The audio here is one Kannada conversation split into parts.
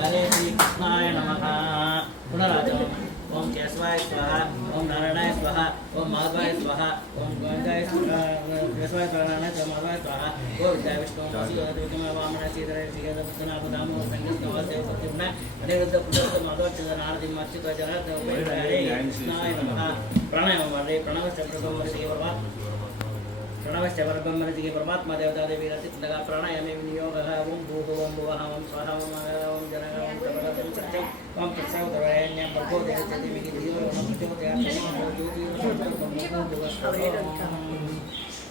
हरे श्री कृष्णाय नमः। पुनरागमः। ओम केशवाय स्वाहा, ओम नारायणाय स्वाहा, ओम माधवाय स्वाहा, ओम गोविंदाय स्वाहा, केशवाय नारायणाय माधवाय स्वाहा, ओम विद्या विष्णु वासुदेव वामन सीधर सीधर बुद्धनाभ दामो संगस्तवादेव सत्यम्न अनिरुद्ध पुरुष माधव नारदिम अच्युत जनार्दन हरे कृष्णाय नमः। प्राणायाम हरे प्रणव शब्दों प्रणवश्च परब्रह्मणि परमात्मा देवता देवी रचितगा प्राणायामे विनियोगः। ओम भूः ओम भुवः ओम स्वाहा ओम ओम जनः ओम तपः सत्यं ओम तत्सवितुर्वरेण्यं भर्गो देवस्य धीमहि धियो यो नः प्रचोदयात्।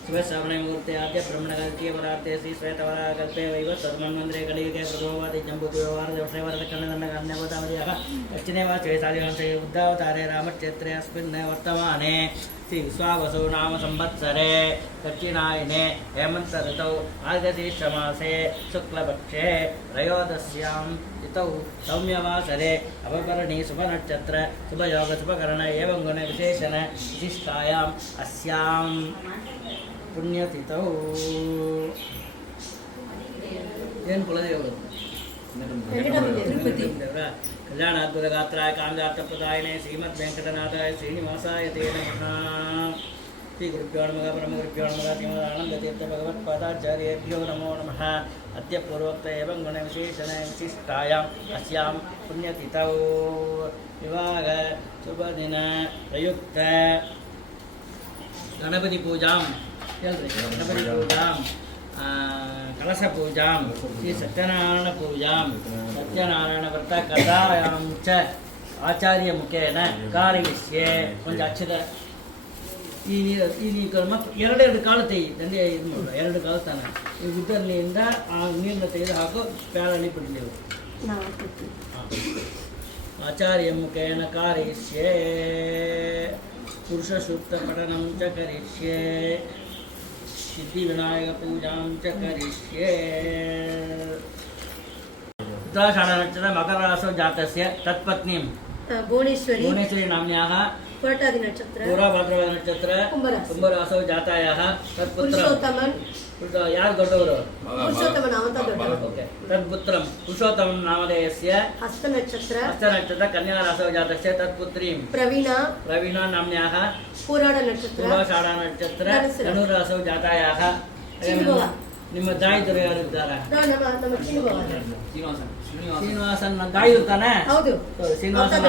शुभ श्रावणे मुहूर्ते आद्य ब्रह्मणकल्पे वरार्थे श्री श्वेतवराकल्पे वैव तन्मन्वन्तरे कलियुगे प्रथमवादि जम्बूद्वीपवार दक्षिणवर्तकन्नदण्डकन्यवतामर्याः दक्षिणे वा श्वेतादिवंशे बुद्धावतारे रामक्षेत्रे अस्मिन् वर्तमाने श्री विश्वावसु नाम संवत्सरे दक्षिणायने हेमंत ऋतौ मार्गशीर्षमासे शुक्लपक्षे त्रयोदश्यां तिथौ सौम्यवासरे अपभरणी शुभनक्षत्र शुभयोग शुभकरण एवं गुण विशेषण विशिष्टायाम् अस्यां पुण्यतिथौ ಏನು ಕುಲದೇವರು कल्याणाद्भुतगात्राय कामजार्थप्रदायिने श्रीमद् वेंकटनाथाय श्रीनिवासाय ते नमः। श्री गुरुभ्यो नमः परमगुरुभ्यो नमः श्रीमदानन्दतीर्थ भगवत्पादाचार्येभ्यो नमो नमः। अद्य पूर्वोक्त एवं गुणविशेषण विशिष्टायाम् अस्यां पुण्यतिथौ विवाह शुभदिन प्रयुक्त गणपति पूजां गणपति पूजां कलश पूजां श्री सत्यनारायण पूजां सत्यनारायण व्रत कथायां च आचार्य मुखेन कारयिष्ये। ಕೊಂಚ ಅಕ್ಷರ ಈ ಎರಡು ಕಾಲು ತೆಗಿ ದಂಡೆ ಇದು ಮಾಡು, ಎರಡು ಕಾಲು ತಾನ ಈ ಉದ್ದನೆಯಿಂದ ಆ ನೀರನ್ನ ತೆಗೆದು ಹಾಕು ಪ್ಯಾರಲ್ಲಿ ಬಿಡಲೇವು। ಆಚಾರ್ಯ ಮುಖೇನ कारयिष्ये पुरुष सूक्त पठनं च करिष्ये सिद्धि विनायक पूजां च करिष्ये। उत्तराषाढ नक्षत्र मकर राशौ जातस्य तत्पत्नीं भुवनेश्वरी नाम्न्याः पुरटादि नक्षत्र पूर्वभाद्रपद नक्षत्र कुंभराशौ जातायाः तत्पुत्रं यार दೊಡ್ಡವರು पुरुषोत्तम नाम ओके तत्पुत्रं पुरुषोत्तम नामधेयस्य हस्त नक्षत्र कन्या राशौ जातस्य तत्पुत्रीं प्रवीणा नाम्न्याः पूराड नक्षत्र पूर्वाषाढ नक्षत्र धनु राशौ जातायाः ನಿಮ್ಮ ದಾಯಿದರು ಯಾರಿದ್ದಾರೆ? ಶ್ರೀನಿವಾಸನ್ ದಾಯಿ ಇರ್ತಾನೆ. ಹೌದು ಶ್ರೀನಿವಾಸನ್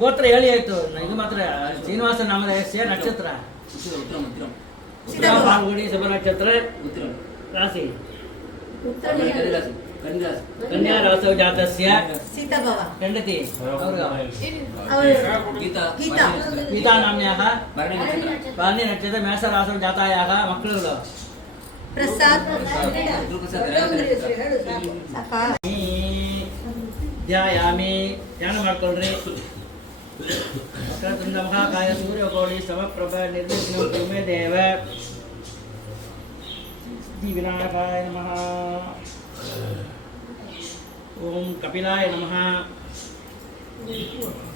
ಗೋತ್ರ ಹೇಳಿ ಆಯ್ತು. ಇದು ಮಾತ್ರ ಶ್ರೀನಿವಾಸ ನಾಮಧೇಯಸ್ಯ ನಕ್ಷತ್ರ ಫಾಲ್ಗುಣಿ ಶುಭ ನಕ್ಷತ್ರ ರಾಶಿ कन्या राशौ जातस्य ಹೆಂಡತಿ गीता नाम्न्याः भरणी नक्षत्र मेष राशौ जातायाः मಕ್ಕಳುಗಳು प्रसाद ಧ್ಯಾಯಾಮಿ ಧ್ಯಾನ ಮಾಡ್ಕೊಳ್ರಿ। ವಕ್ರತುಂಡ ಮಹಾಕಾಯ ಸೂರ್ಯಕೋಟಿ ಸಮಪ್ರಭ ನಿರ್ವಿಘ್ನಂ ಕುರು ಮೇ ದೇವ। सिद्धि विनायकाय नमः। ओम कपिलाय नमः,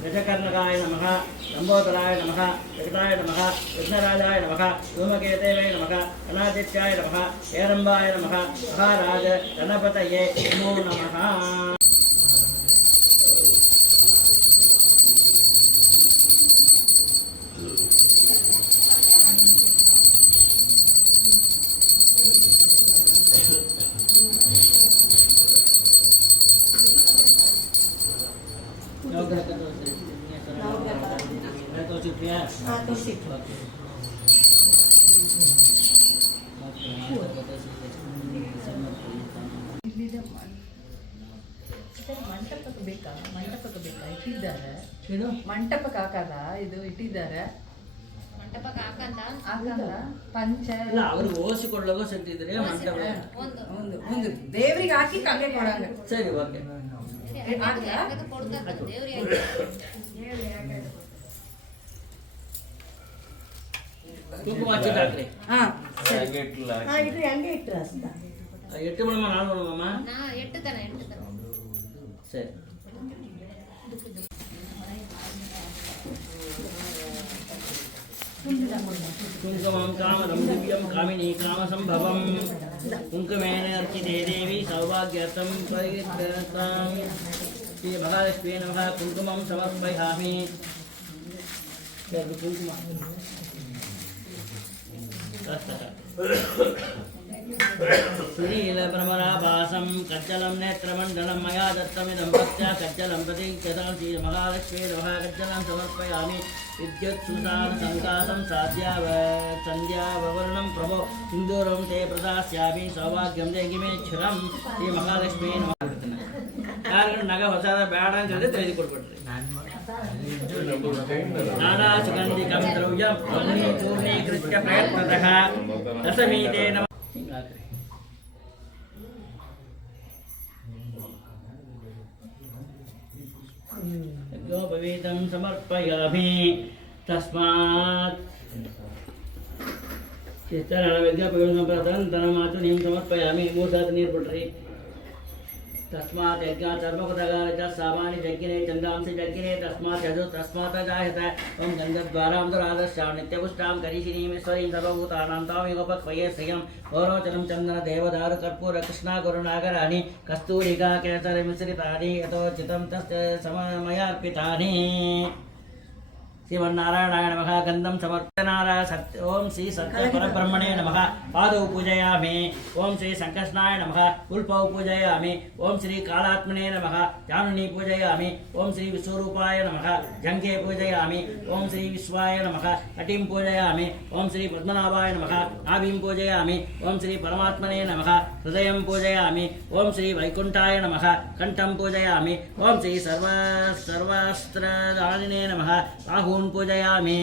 गजकर्णकाय नमः, लंबोदराय नमः, जगताय नमः, विघ्नराजाय नमः, धूमकेतवे नमः, अनादित्याय नमः, हेरंबाय नमः, महाराज गणपतये नमो नमः। ಮಂಟಪಕ್ಕೆ ಬೇಕಾ ಇಟ್ಟಿದ್ದಾರೆ ಮಂಟಪಕ್ಕೆ ಹಾಕದ ಇದು ಇಟ್ಟಿದ್ದಾರೆ ಪಂಚ ಅವರು ಓಸಿಕೊಳ್ಳೋ ಸಟ್ಟಿದ್ರೆ ಮಂಟಪ ಒಂದು ದೇವರಿಗೆ ಹಾಕಿ ಕಲೆ ಕೊಡಂಗ ಸರಿ ಓಕೆ ಕುಂಕುಮ ಹಚ್ಚಿ ಹಾಕ್ರಿ. ಇದು ಹೆಂಗೆ ಇಟ್ರ ಎಟ್ಟು ಬಿಡಮ್ಮ ನಾನು ಬಿಡಮ್ಮ ಸರಿ कुङ्कुमं कामदं दिव्यं कामिनी कामसम्भवं कुङ्कुमेन अर्चिते देवी सौभाग्यर्थं परिगृह्यतां श्री महालक्ष्मी नमः कुङ्कुमं समर्पयामि कुङ्कुम सुनीलभ्रमराभासं कज्जलं नेत्रमण्डलं मया दत्तमिदं भक्त्या कज्जलं प्रतीक्षतां श्रीमहालक्ष्मी नमः कज्जलं समर्पयामि विद्युत्सुतानसङ्कासं सन्ध्याववर्णं प्रभो सिन्दूरं ते प्रदास्यामि सौभाग्यं जगिमेच्छुरं श्रीमहालक्ष्मी नमः ಯಾರು ನಗ ಹೊಸದ ಬೇಡ ಅಂತ ಹೇಳಿದ್ರೆ ತೆಗೆದು ಕೊಡ್ಬಿಡ್ರಿ ನಾನಾ ಸುಗಂಧಿಕಂ ದ್ರವ್ಯಂ ಚೂರ್ಣೀಕೃತ್ಯ ಪ್ರಯತ್ನತಃ ದಶಮೀತೆ ನಮಃ ಹಿಂಗಾಕ್ರಿ ಯಜ್ಞೋಪವೀತಂ ಸಮರ್ಪಯಾಮಿ ತಸ್ಮಾತ್ ಚಿತ್ತರಣ ಯಜ್ಞೋಪವೀತಂ ಸಂಪ್ರತಂತನ ಮಾತು ನೀವು ಸಮರ್ಪಯಾಮಿ 3 ಸಾರಿ ನೀರು ಬಿಡ್ರಿ तस्मात् यज्ञाचर्मकुतगानिच सामान्य यज्ञिने चन्द्रांसि यज्ञिने तस्मात् यजो तस्मात् जायते ॐ गन्धद्वारां दुरादर्शां नित्यपुष्टां करीशिनीमीश्वरीं सर्वभूतानां तामेकोपक्वये श्रियं गौरोचनं चन्दन देवदारु कर्पूर कृष्णा गुरुनागराणि कस्तूरिका केसरमिश्रितानि यथोचितं तस्य सममयार्पितानि श्रीमन्नारायणाय नमः गन्धं समर्पणाय सत्य ओम श्री सत्य परब्रह्मणे नमः पादौ पूजयामि ओम श्री संकर्षणाय नमः पुल्पौ पूजयामि ओम श्री कालात्मने नमः जानुनी पूजयामि ओम श्री विश्वरूपाय नमः जङ्घे पूजयामि ओम श्री विश्वाय नमः कटिं पूजयामि ओम श्री पद्मनाभाय नमः नाभिं पूजयामि ओम श्री परमात्मने नमः हृदयं पूजयामि ओम श्री वैकुण्ठाय नमः कण्ठं पूजयामि ओम श्री सर्वास्त्रदानिने नमः बाहून् पूजयामि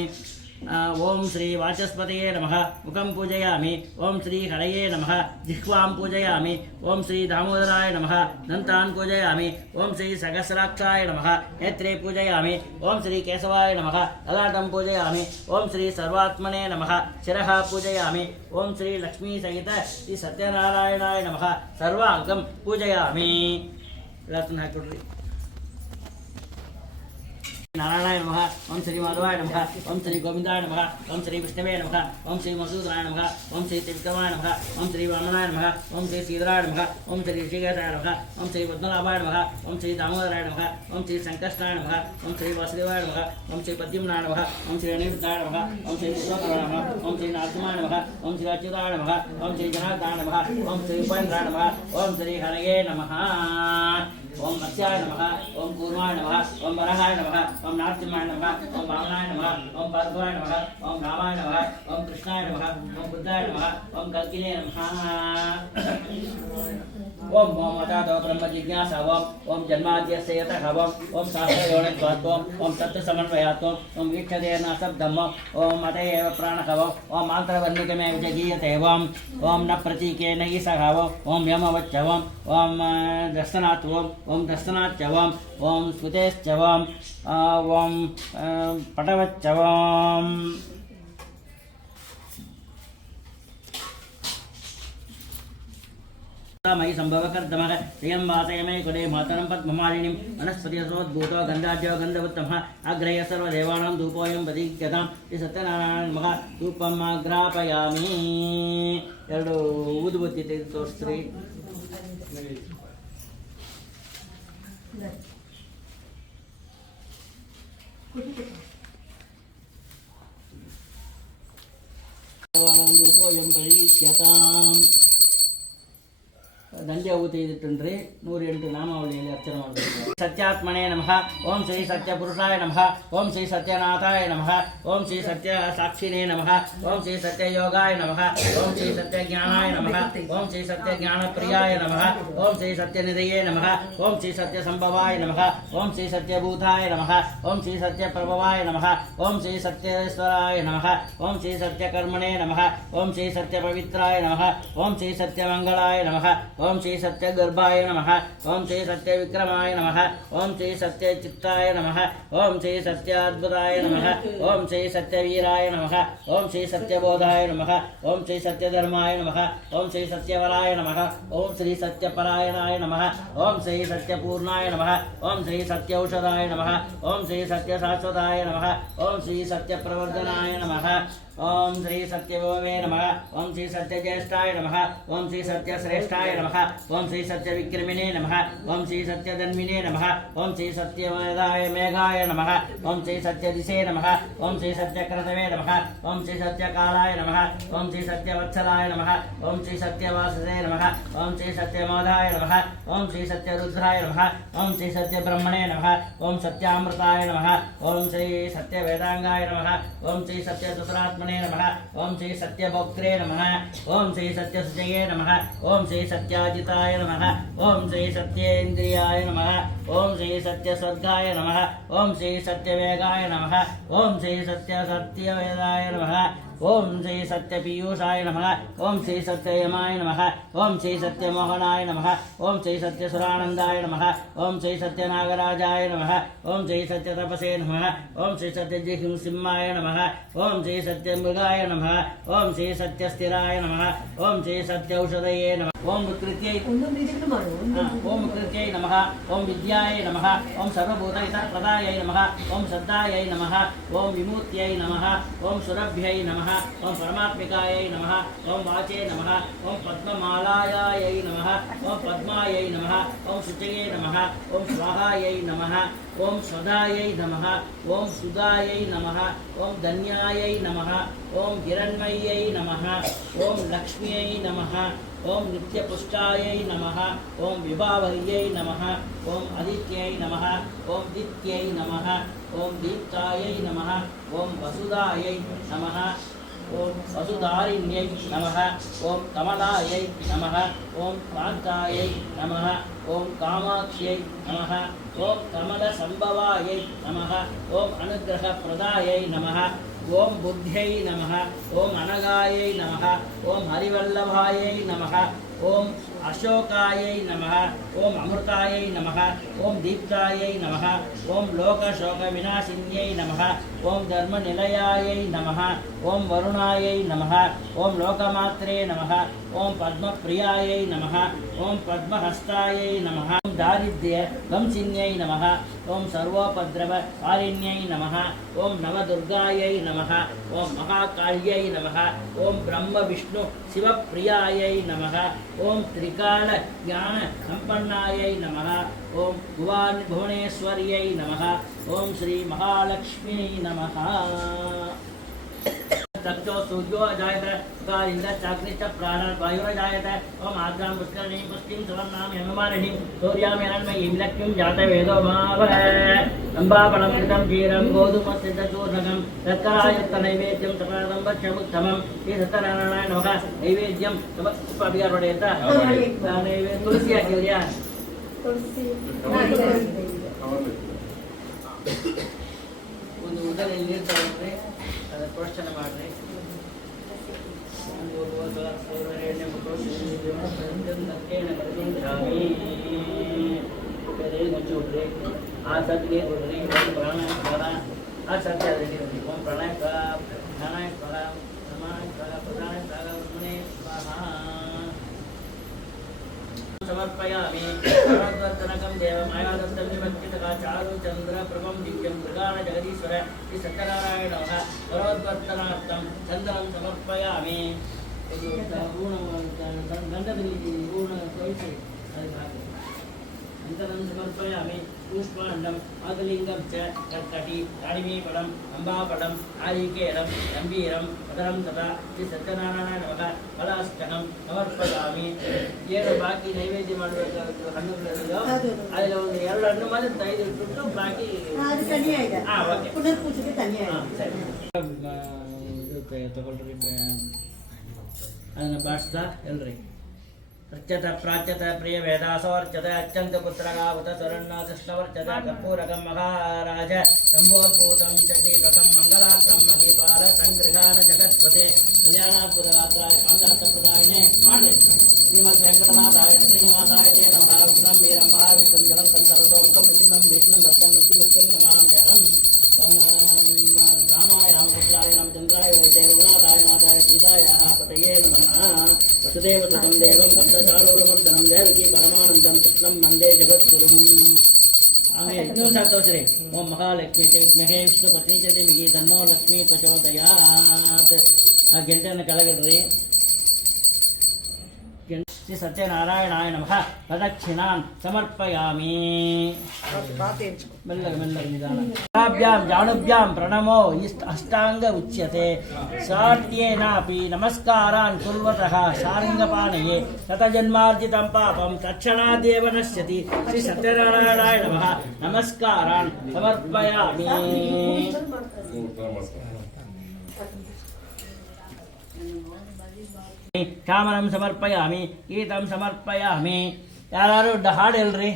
ओम श्री वाचस्पतये नमः मुखं पूजयामि ओम श्री हरये नमः जिह्वां पूजयामि ओम श्री दामोदराय नमः दन्तान् पूजयामि ओम श्री सहस्राक्षाय नमः नेत्रे पूजयामि ओम श्री केशवाय नमः ललाटं पूजयामि ओम श्री सर्वात्मने नमः शिरः पूजयामि ओम श्री लक्ष्मी सहित श्री सत्यनारायणाय नमः सर्वाङ्गं पूजयामि रत्न हाकिड्रि नारायणाय नमः ओम श्री माधवाय नमः ओम श्री गोविंदाय नमः ओम श्री विष्णवे नमः ओम श्री मसूदराय नमः ओम श्री त्रिविक्रमाय नमः ओम श्री वामनाय नमः ओम श्री श्रीधराय नमः ओम श्री ऋषिकेशाय नमः ओम श्री पद्मनाभाय नमः ओम श्री दामोदराय नमः ओम श्री संकर्षणाय नमः ओम श्री वासुदेवाय नमः ओम श्री पद्युम्नाय नमः ओम श्री अनिरुद्धाय नमः ओम श्री विश्वकर्माय नमः ओम श्री नारसिंहाय नमः ओम श्री अच्युताय नमः ओम श्री जनार्दनाय नमः ओम श्री उपेन्द्राय नमः ओम श्री हरये नमः ओम मत्स्याय नमः ओम कूर्माय नमः ओम वराहाय नमः ओम नारसिंहाय नमः ओम वामनाय नमः ओम भार्गवाय नमः ओम रामाय नमः ओम कृष्णाय नमः ओम बुद्धाय नमः ओम कल्किने नमः ओम मोमतातो ब्रह्म जिज्ञासा ओम जन्माद्यस्य यतः ओम शास्त्रयोनित्वात् ओम तत्त्वसमन्वयात् ओम वीक्षते न शब्दम् ओम मत एव प्राणः ओम मान्त्रवर्णिकमे विजगीयते ओम न प्रतीकेन ईशः ओम यमवच्च ओम दर्शनात् ओम दर्शनाच्च ओम स्मृतेश्च ओम पटवच्च मयि संभवकर्दमः श्रियं वासयमे कुले मातरं पद्ममालिनीं वनस्पतिसोद्भूतो गन्धाढ्यो गन्धवत्तमः अग्रह्य सर्वदेवानां धूपोऽयं प्रतीक्ष्यतां श्री सत्यनारायण नमः धूपं ग्रापयामि ಎರಡು ಊದುಬತ್ತಿ ತೆಗೆದು ತೋರಿಸ್ರಿ ಧೂಪೋऽयं प्रतीक्ष्यतां ದಂಡೆ ಊತ ಇದಿಟ್ಟನ್ರಿ 108 ನಾಮಾವಳಿಯಲ್ಲಿ ಅರ್ಚನೆ ಮಾಡಬೇಕು ಸತ್ಯಾತ್ಮನೇ ನಮಃ ಓಂ ಶ್ರೀ ಸತ್ಯಪುರುಷಾಯ ನಮಃ ಓಂ ಶ್ರೀ ಸತ್ಯನಾಥಾಯ ನಮಃ ಓಂ ಶ್ರೀ ಸತ್ಯ ಸಾಕ್ಷಿನೇ ನಮಃ ಓಂ ಶ್ರೀ ಸತ್ಯಯೋಗಾಯ ನಮಃ ಓಂ ಶ್ರೀ ಸತ್ಯಜ್ಞಾನಾಯ ನಮಃ ಓಂ ಶ್ರೀ ಸತ್ಯಜ್ಞಾನಪ್ರಿಯಾಯ ನಮಃ ಓಂ ಶ್ರೀ ಸತ್ಯನಿಧಯೇ ನಮಃ ಓಂ ಶ್ರೀ ಸತ್ಯಸಂಭವಾಯ ನಮಃ ಓಂ ಶ್ರೀ ಸತ್ಯಭೂತಾಯ ನಮಃ ಓಂ ಶ್ರೀ ಸತ್ಯಪ್ರಭವಾಯ ನಮಃ ಓಂ ಶ್ರೀ ಸತ್ಯೇಶ್ವರಾಯ ನಮಃ ಓಂ ಶ್ರೀ ಸತ್ಯಕರ್ಮಣೇ ನಮಃ ಓಂ ಶ್ರೀ ಸತ್ಯಪವಿತ್ರಾಯ ನಮಃ ಓಂ ಶ್ರೀ ಸತ್ಯಮಂಗಳಾಯ ನಮಃ ಓಂ ಶ್ರೀ सत्यगर्भाय नमः ओम श्री सत्यविक्रमाय नमः ओम श्री सत्यचित्ताय नमः ओम श्री सत्याद्भुताय नमः ओम श्री सत्यवीराय नमः ओम श्री सत्यबोधाय नमः ओम श्री सत्यधर्माय नमः ओम श्री सत्यवराय नमः ओम श्री सत्यपरायणाय नमः ओम श्री सत्यपूर्णाय नमः ओम श्री सत्यौषधाय नमः ओम श्री सत्यशाश्वताय नमः ओम श्री सत्यप्रवर्धनाय नमः ओम श्री सत्यभवे नमः ओम श्री सत्यज्येष्ठाय नमः ओम श्री सत्यश्रेष्ठाय नमः ओम श्री सत्यविक्रमिणे नमः ओम श्री सत्यधन्विने नमः ओम श्री सत्यवेदाय मेघाय नमः ओम श्री सत्यदिशे नमः ओम श्री सत्यक्रतवे नमः ओम श्री सत्यकालाय नमः ओम श्री सत्यवत्सलाय नमः ओम श्री सत्यवाससे नमः ओम श्री सत्यमोधाय नमः ओम श्री सत्यरुद्राय नमः ओम श्री सत्यब्रह्मणे नमः ओम सत्यामृताय नमः ओम श्री सत्यवेदांगाय नमः ओम श्री सत्यदुतरात्मने नमः ओम श्री सत्यभोक्त्रे नमः ओम श्री सत्यसुजये नमः ओम श्री सत्याजिताय नमः ओम श्री सत्येन्द्रियाय नमः ओम श्री सत्यस्वर्गाय नमः ओम श्री सत्यवेगाय नमः ओम श्री सत्यसत्यवेदाय नमः ओम श्री सत्यपीयूषाय नमः ओम श्री सत्ययमाय नमः ओम श्री सत्यमोहनाय नमः ओम श्री सत्यसुरानंदाय नमः ओम श्री सत्यनागराजाय नमः ओम श्री सत्यतपसे नमः ओम श्री सत्यजिह्सिंहाय नमः ओम श्री सत्यमृगाय नमः ओम श्री सत्यस्थिराय नमः ओम श्री सत्यौषधये नमः ओम विकृत्यै ओम विकृत्यै नमः ओम विद्यायै नमः ओम सर्वभूतहितप्रदायै नमः ओम श्रद्धायै नमः ओम विमुक्त्यै नमः ओम सुरभ्यै नमः ओम परमात्मिकायै नमः ओम वाचे नमः ओम पद्ममालायै नमः ओम पद्मायै नमः ओम शुचये नमः ओम स्वाहायै नमः ओम स्वधायै नमः ओम सुधायै नमः ओम धन्यायै नमः ओम हिरण्मय्यै नमः ओम लक्ष्म्यै नमः ओम नित्यपुष्टायै नमः ओम विभावर्यै नमः ओम आदित्यै नमः ओम दित्यै नमः ओम दीप्तायै नमः ओम वसुधायै नमः ओम वसुधारिण्यै नमः ओम कमलायै नमः ओम कान्तायै नमः ओम कामाक्ष्यै नमः ओम कमलसंभवायै नमः ओम अनुग्रहप्रदायै नमः ओम बुद्ध्यै नमः ओम अनगायै नमः ओम हरिवल्लभायै नमः ओम अशोकायै नमः ओम अमृतायै नमः ओम दीप्तायै नमः ओम लोकशोकविनाशिन्यै नमः ओम धर्मनिलयायै नमः ओम वरुणायै नमः ओम लोकमात्रे नमः ओम पद्मप्रियायै नमः ओम पद्महस्तायै नमः ओम दारिद्र्य वंशिन्यै नमः ओम सर्वोपद्रव कारिण्यै नमः ओम नवदुर्गायै नमः ओम महाकाल्यै नमः ओम ब्रह्म विष्णु शिवप्रियायै नमः ओम त्रिकाल ज्ञान संपन्नायै नमः ओम भुवनेश्वर्यै नमः ओम श्री महालक्ष्म्यै नमः तप्तो सूर्यो जायत कालिंद चाग्निश्च प्राणान् वायुर्जायत ओम आद्रां पुष्करणीं पुष्टिं सुवर्णां हेममालिनीं सूर्यां हिरण्मयीं लक्ष्मीं जातवेदो मावः अम्बाफलं कृतं क्षीरं गोधूमस्थितचूर्णकं शर्करायुक्तनैवेद्यं सपादं भक्ष्यमुत्तमं श्री सत्यनारायणाय नमः नैवेद्यं अभियान पडेत नैवेद्य तुलसी हाकिद्या ಒಂದು ಉದರಲ್ಲಿ ನೀರು ತಗೊಂಡ್ರೆ ಅದರ ಪ್ರೋತ್ಸಾಹ ಮಾಡ್ರಿ ಆ ಸದ್ಗೆ ಕೊಡ್ರಿ ಪ್ರಾಣಾಯಾಮ ಫಲ ಆ ಸದ್ಯ ಓಂ ಪ್ರಾಣಾಯಾಮ ಫಲ ಧ್ಯಾನಾಯ ಫಲ ಸಮಾಯ ಫಲ ಪ್ರಧಾನಾಯ ಫಲ ಮುನೇ ಸ್ವಾಹ समर्पयामि सर्ववर्तनकं देवमायादत्तं विभक्तितका चारु चंद्र प्रभं दिव्यं मृगाण जगदीश्वर श्री सत्यनारायण नमः सर्ववर्तनार्थं चंदनं समर्पयामि गंधದಲ್ಲಿ ಊರ್ಣ ತೋರಿಸಿ अन्तरं समर्पयामि पुष्पाण्डं आगलिङ्गं च कर्कटी दाडिमीफलम् अम्बाफलं नारिकेलं गम्भीरं मदरं तथा श्री सत्यनारायण नमः फलाष्टकं समर्पयामि ಏನು ಬಾಕಿ ನೈವೇದ್ಯ ಮಾಡಬೇಕಾದ ಹಣ್ಣುಗಳಿದೆಯೋ ಅದರಲ್ಲಿ ಒಂದು 2 ಹಣ್ಣು ಮಾತ್ರ ತೆಗೆದು ಇಟ್ಬಿಟ್ಟು ಬಾಕಿ ಅದು ತನಿಯ ಇದೆ ಓಕೆ ಪುನರ್ ಪೂಜೆಗೆ ತನಿಯ ಇದೆ ತಗೊಳ್ರಿ ಅದನ್ನು ಬಾಡಿಸ್ತಾ ಎಲ್ರಿ प्रत्यत प्राच्यत प्रिय वेदासवर्चत अत्यंत पुत्रगावत शरण कृष्णवर्चत कर्पूरकं महाराज शंभोद्भूतं च दीपकं मंगलार्थं महीपाल संगृहान जगत्पते कल्याणात्पुरगात्राय कामदासप्रदायिने माडे श्रीमद् वेंकटनाथाय श्रीनिवासाय वसुदेव सुतं देवं कंसचाणूरमर्दनं देवकी परमानन्दं कृष्णं वन्दे जगद्गुरुम् आमेन तोषरे ओम महालक्ष्मी च विद्महे विष्णुपत्नी च धीमहि तन्नो लक्ष्मी प्रचोदयात् आ गंटन कलगड्री श्री सत्यनारायणाय नमः प्रदक्षिणान् समर्पयामि मेल्लग जानुभ्यां प्रणमो अष्टांग उच्यते साट्येनापि नमस्कारान् कुर्वतः सारङ्गपाणये शतजन्मार्जितं पापं तत्क्षणादेव नश्यति श्री सत्यनारायणाय नमः नमस्कारान् समर्पयामि ಕಾಮನಂ ಸಮರ್ಪಯಾಮಿ ಗೀತಂ ಸಮರ್ಪಯಾಮಿ ಯಾರು ಹಾಡು ಹೇಳ್ರಿ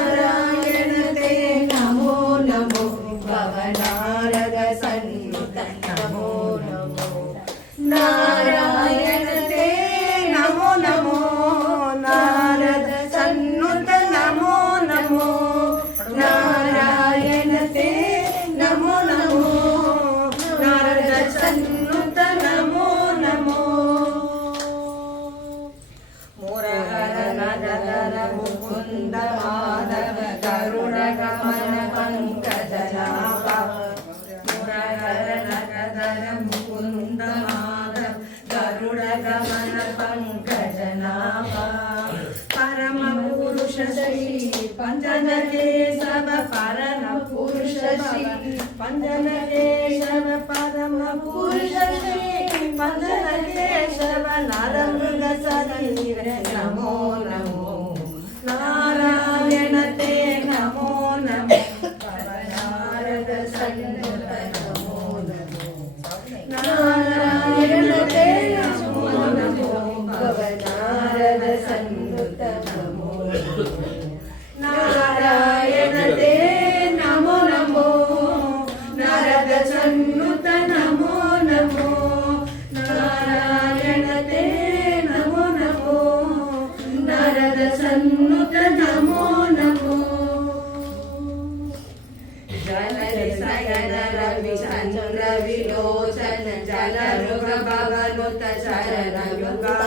ನಾರಾಯಣತೆ ನಮೋ ನಮೋ ಭವನಾರದ ಸನ್ನುತ ನಮೋ ನಮೋ ನಾರಾಯಣತೆ ನಮೋ ನಮೋ ನಾರದ ಸನ್ನುತ ನಮೋ ನಮೋ ನಾರಾಯಣತೆ ನಮೋ ನಮೋ ನಾರದ ಸನ್ನುತ ನಮೋ ನಮೋ ಮುರಹರ ನಗರ ಮುಕುಂದ ಮಾಧವ ಕರುಣ ಗಮನ ಪಂಕಜ ನಾಭ ಮುರಹರ ನಗರ ಮುಕುಂದ ಮಾಧವ ಕರುಣ ಗಮನ ಪಂಕಜ ನಾಭ ಪರಮ ಪುರುಷ ಶ್ರೀ पंजन केशव परम पुरुष श्री पंजन केशव परम पुरुष श्री पंजन केशव नरमृग शरीर नमो नमो नारायण ते नमो नमो नारद सन्नुत नमो नमो नारायण ते नमो नमो भवनारद सन्नुत नमो नमो नारायण ते नमो नमो नारद सन्नुत नमो नमो नारायण ते नमो नमो नारद सन्नुत नमो नमो जलधि सयन रवि चंद्र विलोचन जलरुग भवनुत शरण युगा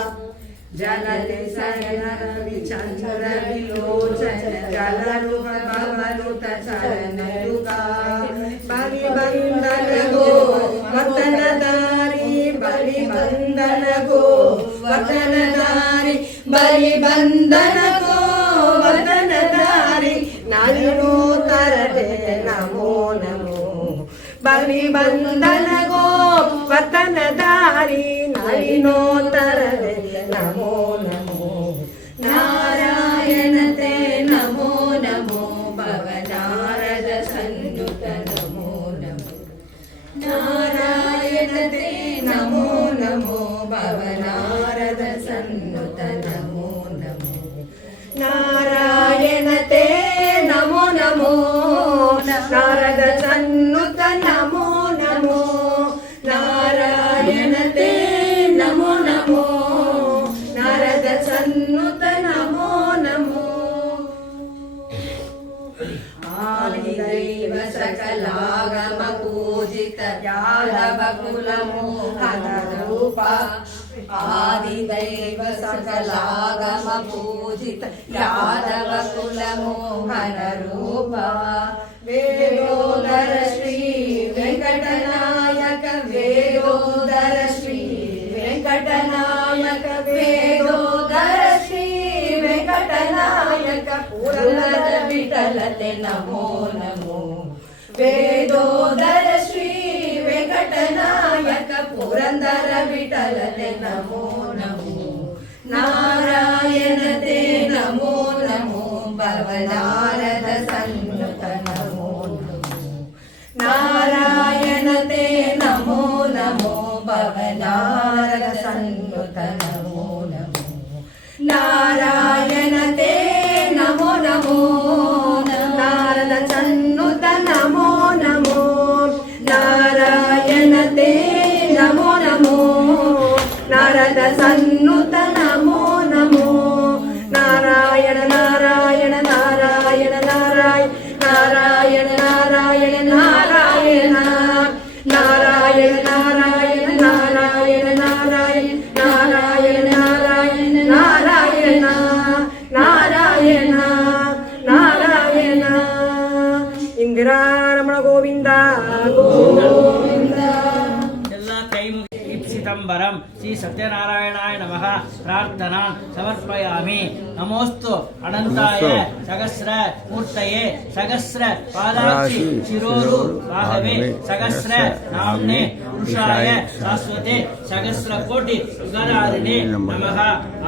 जलधि सयन रवि चंद्र विलोचन जलरुग भवनुत शरण युगा बलि बंधन गो वतन दारी बलि बंधन गो वतन दारी बलि बंधन गो वतन दारी नालिनो तरदे नमो नमो बलि बंधन गो वतन दारी नालिनो तरदे नमो नमो नारायण ते नमो नमो भवनारद सन्नुत नमो नमो नारायण ते नमो नमो भवनारद सन्नुत नमो नमो नारायण ते नमो नमो नारद सन्नुत नमो नमो नारायण ते नमो नमो नारद सन्नुत नमो नमो आदिदैव सकलागम पूजित यादव कुल मोहन रूप आदिदैव सकलागम पूजित यादव कुल मोहन रूप वेदोदर श्री वेंकटनायक वेदोदर श्री वेंकटनायक वेदोदर श्री वेंकटनायक पुरंदर विठल ते नमो नमो वेदोदर श्री वेंकटनायक पुरंदर विठल ते नमो नमो नारायण ते नमो नमो भवनारद सन्नुत नमो नमो नारायण ते नमो नमो भवनारद सन्नुत नमो नमो नारायण ते नमो नमो नारद सन्नुत नमो नमो नारायण ते नमो नमो नारद सन्नुत नमो नमो नारायण नारायण नारायण नारायण नारायण सत्यनारायणाय नमः प्रार्थनां समर्पयामि। नमोस्तु अनंताय सहस्र मूर्तये सहस्र पादाक्षि शिरोरु बाहवे सहस्र नाम्ने पुरुषाय शाश्वते सहस्र कोटि युगधारिणे नमः।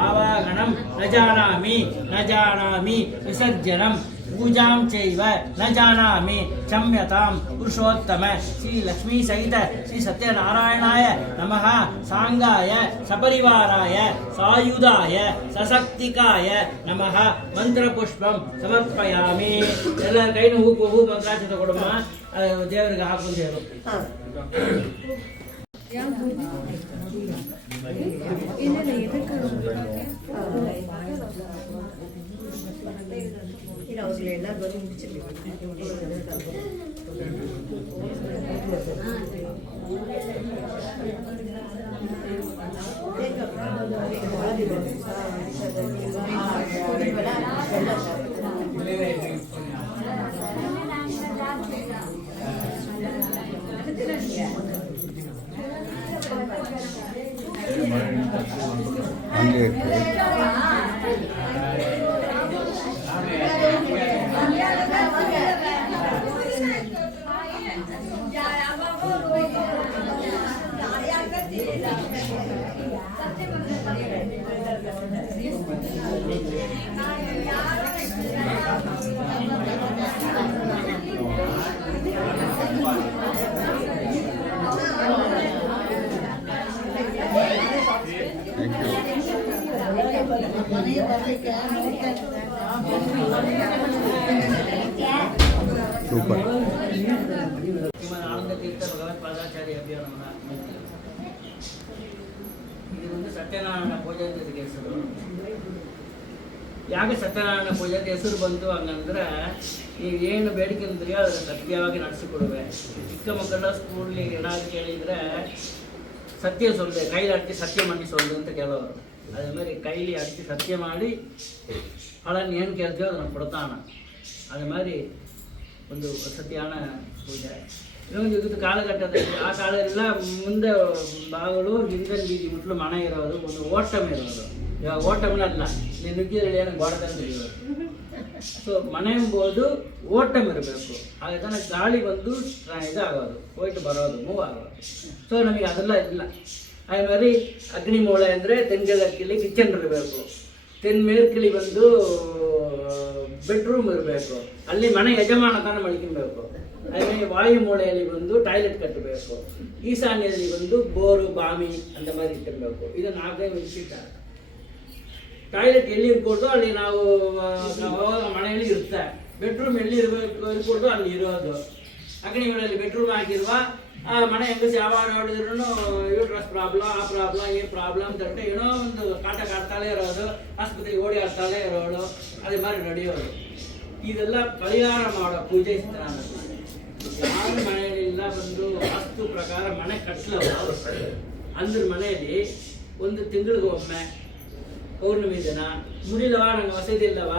आवाहनं न जानामि विसर्जनं पूजां चैव न जानामि क्षम्यतां पुरुषोत्तम श्री लक्ष्मी सहित श्री सत्यनारायणाय नमः। सांगाय सपरिवाराय सायुधाय सशक्तिकाय नमः। मंत्रपुष्पं समर्पयामि। ಎಲ್ಲರ ಕೈನೂ ಹೂ ಮಂತ್ರಾಕ್ಷತೆ ಕೊಡಮ್ಮ, ದೇವರಿಗೆ ಹಾಕು ಅಂತ ಹೇಳು. ಸೂಪರ್. ಆನಂದ ತೀರ್ಥ ಭಗವತ್ ಪಾದಾಚಾರ್ಯ ಅಭಿಯಾನ ಇದೊಂದು ಸತ್ಯನಾರಾಯಣ ಪೂಜೆ ಅಂತ ಇದಕ್ಕೆ ಹೆಸರು. ಯಾಕೆ ಸತ್ಯನಾರಾಯಣ ಪೂಜೆ ಅಂತ ಹೆಸರು ಬಂತು ಹಂಗಂದ್ರೆ, ನೀವೇನು ಬೇಡಿಕೆ ಅಂತೀರಿಯೋ ಅದನ್ನು ಸತ್ಯವಾಗಿ ನಡೆಸಿಕೊಡುವೆ. ಚಿಕ್ಕ ಮಕ್ಕಳ ಸ್ಕೂಲ್ಗೆ ಏನಾದ್ರು ಕೇಳಿದರೆ ಸತ್ಯ ಸೊಲ್ಲೆ, ಕೈಲಿ ಅಡ್ತಿ ಸತ್ಯ ಮಾಡಿ ಸೊಲ್ಲು ಅಂತ ಕೇಳೋರು. ಅದೇ மாதிரி ಕೈಲಿ ಅಡ್ತಿ ಸತ್ಯ ಮಾಡಿ ಹಳನ್ನು ಏನು ಕೇಳ್ತೀವೋ ಅದನ್ನು ಕೊಡ್ತಾನ. ಅದೇ மாதிரி ಒಂದು ಸತ್ಯಾನ ಪೂಜೆ. ಇನ್ನೊಂದು ಇದು ಕಾಲಘಟ್ಟದಲ್ಲಿ ಆ ಕಾಲದೆಲ್ಲ ಮುಂದೆ ಬಾಗಿಲು ಹಿಂದಿನ ಬೀದಿ ಮುಟ್ಲು ಮನೆ ಇರೋದು, ಒಂದು ಓಟಮ್ ಇರೋದು. ಇವಾಗ ಓಟಮ್ನಲ್ಲ, ನೀವು ನುಗ್ಗಿದ್ರೆ ಏನು ಗೋಡೆ ತಂದು ಇರೋದು. ಸೊ ಮನೆ ಎಂಬುದು ಓಟಮ್ ಇರಬೇಕು. ಆಗ ತನಕ ಗಾಳಿ ಬಂದು ಇದಾಗೋದು, ಹೋಯ್ತು ಬರೋದು, ಮೂವ್ ಆಗೋದು. ಸೊ ನಮಗೆ ಅದೆಲ್ಲ ಇಲ್ಲ. ಅದೇ மாதிரி ಅಗ್ನಿ ಮೂಳೆ ಅಂದರೆ ತೆಂಗಿಲಕ್ಕಿಲಿ ಕಿಚನ್ ಇರಬೇಕು. ಮೇಲ್ಕಿಳಿ ಬಂದು ಬೆಡ್ರೂಮ್ ಇರಬೇಕು. ಅಲ್ಲಿ ಮನೆ ಯಜಮಾನ ತಾನು ಮಲ್ಕೊಬೇಕು. ಅದೇ ವಾಯು ಮೂಲೆಯಲ್ಲಿ ಬಂದು ಟಾಯ್ಲೆಟ್ ಕಟ್ಟಬೇಕು. ಈಶಾನ್ಯದಲ್ಲಿ ಬಂದು ಬೋರು ಬಾಮಿ ಅಂತ மாதிரி ಇಟ್ಟಿರಬೇಕು. ಇದು 4-5 ವಿಷಯ. ಟಾಯ್ಲೆಟ್ ಎಲ್ಲಿ ಇರ್ಬೋದು ಅಲ್ಲಿ ನಾವು ಮನೆಯಲ್ಲಿ ಇರುತ್ತೆ. ಬೆಡ್ರೂಮ್ ಎಲ್ಲಿ ಇರ್ಬೋದು ಅಲ್ಲಿ ಇರೋದು. ಅಗ್ನಿಗಳಲ್ಲಿ ಬೆಡ್ರೂಮ್ ಆಗಿರುವ ಮನೆ ಹೆಂಗಸ್ ಯಾವಾಗ ನೋಡಿದ್ರು ಯೂಟ್ರಸ್ ಪ್ರಾಬ್ಲಮ್, ಆ ಪ್ರಾಬ್ಲಮ್, ಈ ಪ್ರಾಬ್ಲಮ್ ಅಂತ ಏನೋ ಒಂದು ಕಾಟ ಕಾಡ್ತಾಳೆ ಇರೋದು, ಆಸ್ಪತ್ರೆಗೆ ಓಡಿ ಆಡ್ತಾಳೆ ಇರೋಳು, ಅದೇ மாதிரி ನಡೆಯೋದು. ಇದೆಲ್ಲ ಪರಿಹಾರ ಮಾಡೋ ಪೂಜೆ ಇಷ್ಟ. ಯಾರ ಮನೆಯಲ್ಲಿಲ್ಲ ಬಂದು ವಾಸ್ತು ಪ್ರಕಾರ ಮನೆ ಕಟ್ಟಲವ ಅಂದ್ರ ಮನೆಯಲ್ಲಿ ಒಂದು ತಿಂಗಳಿಗೆ ಒಮ್ಮೆ ಪೌರ್ಣಮಿ ದಿನ ಮುಡಿಲವ, ನಂಗೆ ವಸತಿ ಇಲ್ಲವ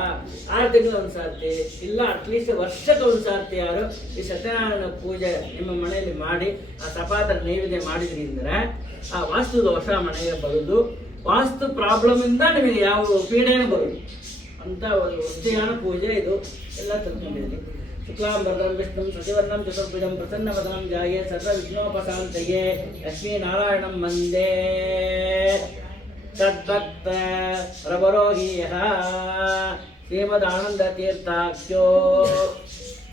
6 ತಿಂಗಳು ಒಂದು ಸಾರ್ತಿ ಇಲ್ಲ, ಅಟ್ಲೀಸ್ಟ್ ವರ್ಷಕ್ಕೆ ಒಂದು ಸಾರ್ತಿ ಯಾರು ಈ ಸತ್ಯನಾರಾಯಣ ಪೂಜೆ ನಿಮ್ಮ ಮನೆಯಲ್ಲಿ ಮಾಡಿ ಆ ಸಪಾತ್ರ ನೈವೇದ್ಯ ಮಾಡಿದ್ರಿ ಅಂದ್ರೆ ಆ ವಾಸ್ತು ದೋಷ ಮನೆಗೆ ಬರುದು, ವಾಸ್ತು ಪ್ರಾಬ್ಲಮ್ ಇಂದ ನಿಮಗೆ ಯಾವ ಪೀಡೆನೂ ಬರುದು ಅಂತ ಒಂದು ವಸ್ತಿಯಾನ ಪೂಜೆ ಇದು. ಎಲ್ಲ ತಿಳ್ಕೊಂಡಿದ್ರಿ. ಶುಕ್ಲಾಂಬರಂ ವಿಷ್ಣುಂ ಶಶಿವರ್ಣಂ ಚತುರ್ಭುಜಂ ಪ್ರಸನ್ನವದನಂ ಧ್ಯಾಯೇ ಸರ್ವ ವಿಘ್ನೋಪಶಾಂತಯೇ ಲಕ್ಷ್ಮೀನಾರಾಯಣಂ ವಂದೇ ತದ್ಭಕ್ತ ಪ್ರವರೋಗೀಯಃ ಶ್ರೀಮದಾನಂದ ತೀರ್ಥಾಖ್ಯೋ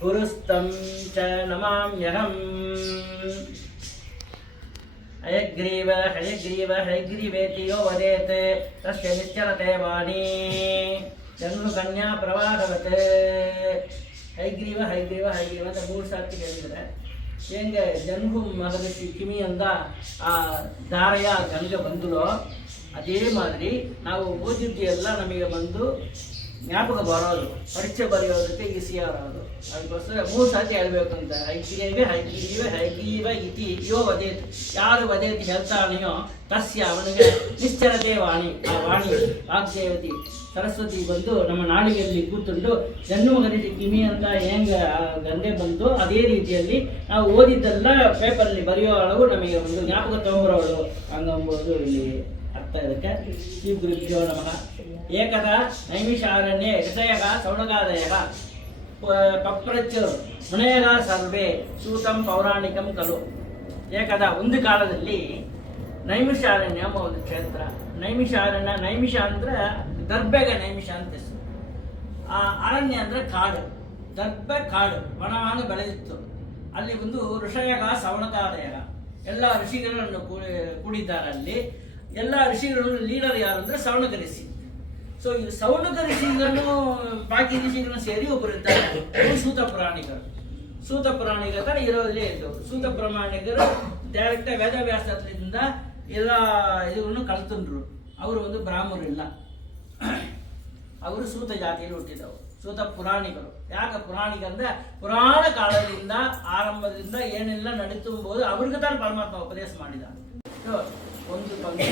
ಗುರುಸ್ತಂ ಚ ನಮಾಮ್ಯಹಂ. ಹಯಗ್ರೀವ ಹಯಗ್ರೀವ ಹಯಗ್ರೀವೇತಿ ಯೋ ವದೇತ್ ತಸ್ಯ ನಿಶ್ಚಲತೆ ವಾಣಿ ಜನ್ಮ ಕನ್ಯಾ ಪ್ರವಾಹವತ್. ಹೈಗ್ರೀವ ಹೈಗ್ರೀವ ಹೈಗ್ರೀವ ಅಂತ 3 ಸಾರ್ತಿ ಹೇಳಿದರೆ ಹೆಂಗೆ ಜನ್ಮು ಮಹರ್ಷಿ ಕಿಮಿಯಿಂದ ಆ ಧಾರೆಯ ಗಂಗೆ ಬಂದಲೋ ಅದೇ ಮಾದರಿ ನಾವು ಓದಿದ್ದೆಲ್ಲ ನಮಗೆ ಬಂದು ಜ್ಞಾಪಕ ಬರೋದು, ಪರೀಕ್ಷೆ ಬರೆಯೋದಕ್ಕೆ ಈಸಿ ಆಗೋದು. ಅದಕ್ಕೋಸ್ಕರ 3 ಸಾರ್ತಿ ಹೇಳ್ಬೇಕು ಅಂತ. ಹೈಗ್ರೀವ ಹೈಗ್ರೀವ ಹೈಗ್ರೀವ ಇತಿ ಯೋ ವದೇತ್, ಯಾರು ವದೇತಿ ಹೇಳ್ತಾನೆಯೋ ತಸ್ಯ ಅವನಿಗೆ ನಿಶ್ಚಲತೆ ವಾಣಿ, ಆ ವಾಣಿ ವಾಗ್ದೇವತಿ ಸರಸ್ವತಿ ಬಂದು ನಮ್ಮ ನಾಡಿಗೆಯಲ್ಲಿ ಕೂತ್ಕೊಂಡು ಜನ್ಮ ಗರಿಜಿ ಕಿಮಿ ಅಂತ ಹೆಂಗೆ ಗಂಗೆ ಬಂತು ಅದೇ ರೀತಿಯಲ್ಲಿ ನಾವು ಓದಿದ್ದೆಲ್ಲ ಪೇಪರಲ್ಲಿ ಬರೆಯೋ ಅಳವು ನಮಗೆ ಒಂದು ಜ್ಞಾಪಕ ತಗೊಂಬರೋಳು ಹಂಗಂಬೋದು ಇಲ್ಲಿ ಅರ್ಥ ಇದಕ್ಕೆ. ಶ್ರೀ ಗುರುಭ್ಯೋ ನಮಃ. ಏಕದ ನೈಮಿಷಾರಣ್ಯೇ ಹೃದಯಗ ಸೌಣಗಾದಯಗ ಪಪ್ರಚ್ ಮುನಯಗ ಸರ್ವೇ ಸೂತಂ ಪೌರಾಣಿಕಂ ಕಲು. ಏಕದ ಒಂದು ಕಾಲದಲ್ಲಿ ನೈಮಿಷಾರಣ್ಯ ಎಂಬ ಒಂದು ಕ್ಷೇತ್ರ. ನೈಮಿಷ ಅಂದ್ರೆ ದರ್ಬೆಗೆ ನೈಮಿಷ ಅಂತ ಹೆಸರು. ಆ ಅರಣ್ಯ ಅಂದ್ರೆ ಕಾಡು, ದರ್ಬೆ ಕಾಡು ವನವಾಗಿ ಬೆಳೆದಿತ್ತು. ಅಲ್ಲಿ ಒಂದು ಋಷಯಗ ಸವಣಕಾದಯಗ ಎಲ್ಲ ಋಷಿಗಳನ್ನು ಕೂಡಿದ್ದಾರೆ. ಅಲ್ಲಿ ಎಲ್ಲ ಋಷಿಗಳು ಲೀಡರ್ ಯಾರು ಅಂದ್ರೆ ಸವಣಕ ಋಷಿ. ಸೊ ಈ ಸವಣಕ ಋಷಿಗಳನ್ನು ಬಾಕಿ ಋಷಿಗಳನ್ನು ಸೇರಿ ಒಬ್ಬರು ಇರ್ತಾರೆ, ಸೂತ ಪುರಾಣಿಕರು. ಸೂತ ಪುರಾಣಿಕರ ಇರೋದೇ ಇದ್ದವರು. ಸೂತ ಪುರಾಣಿಕರು ಡೈರೆಕ್ಟ್ ವೇದವ್ಯಾಸದಿಂದ ಎಲ್ಲ ಇದನ್ನು ಕಲ್ತಂದ್ರು. ಅವರು ಒಂದು ಬ್ರಾಹ್ಮಣರಿಲ್ಲ, ಅವರು ಸೂತ ಜಾತಿಯಲ್ಲಿ ಹುಟ್ಟಿದವರು. ಸೂತ ಪುರಾಣಿಕರು. ಯಾಕೆ ಪುರಾಣಿಕ ಅಂದ್ರೆ ಪುರಾಣ ಕಾಲದಿಂದ ಆರಂಭದಿಂದ ಏನೆಲ್ಲ ನಡೀತುಂಬೋದು ಅವ್ರಿಗೆ ತಾನು ಪರಮಾತ್ಮ ಉಪದೇಶ ಮಾಡಿದ. ಒಂದು ಪಂಗು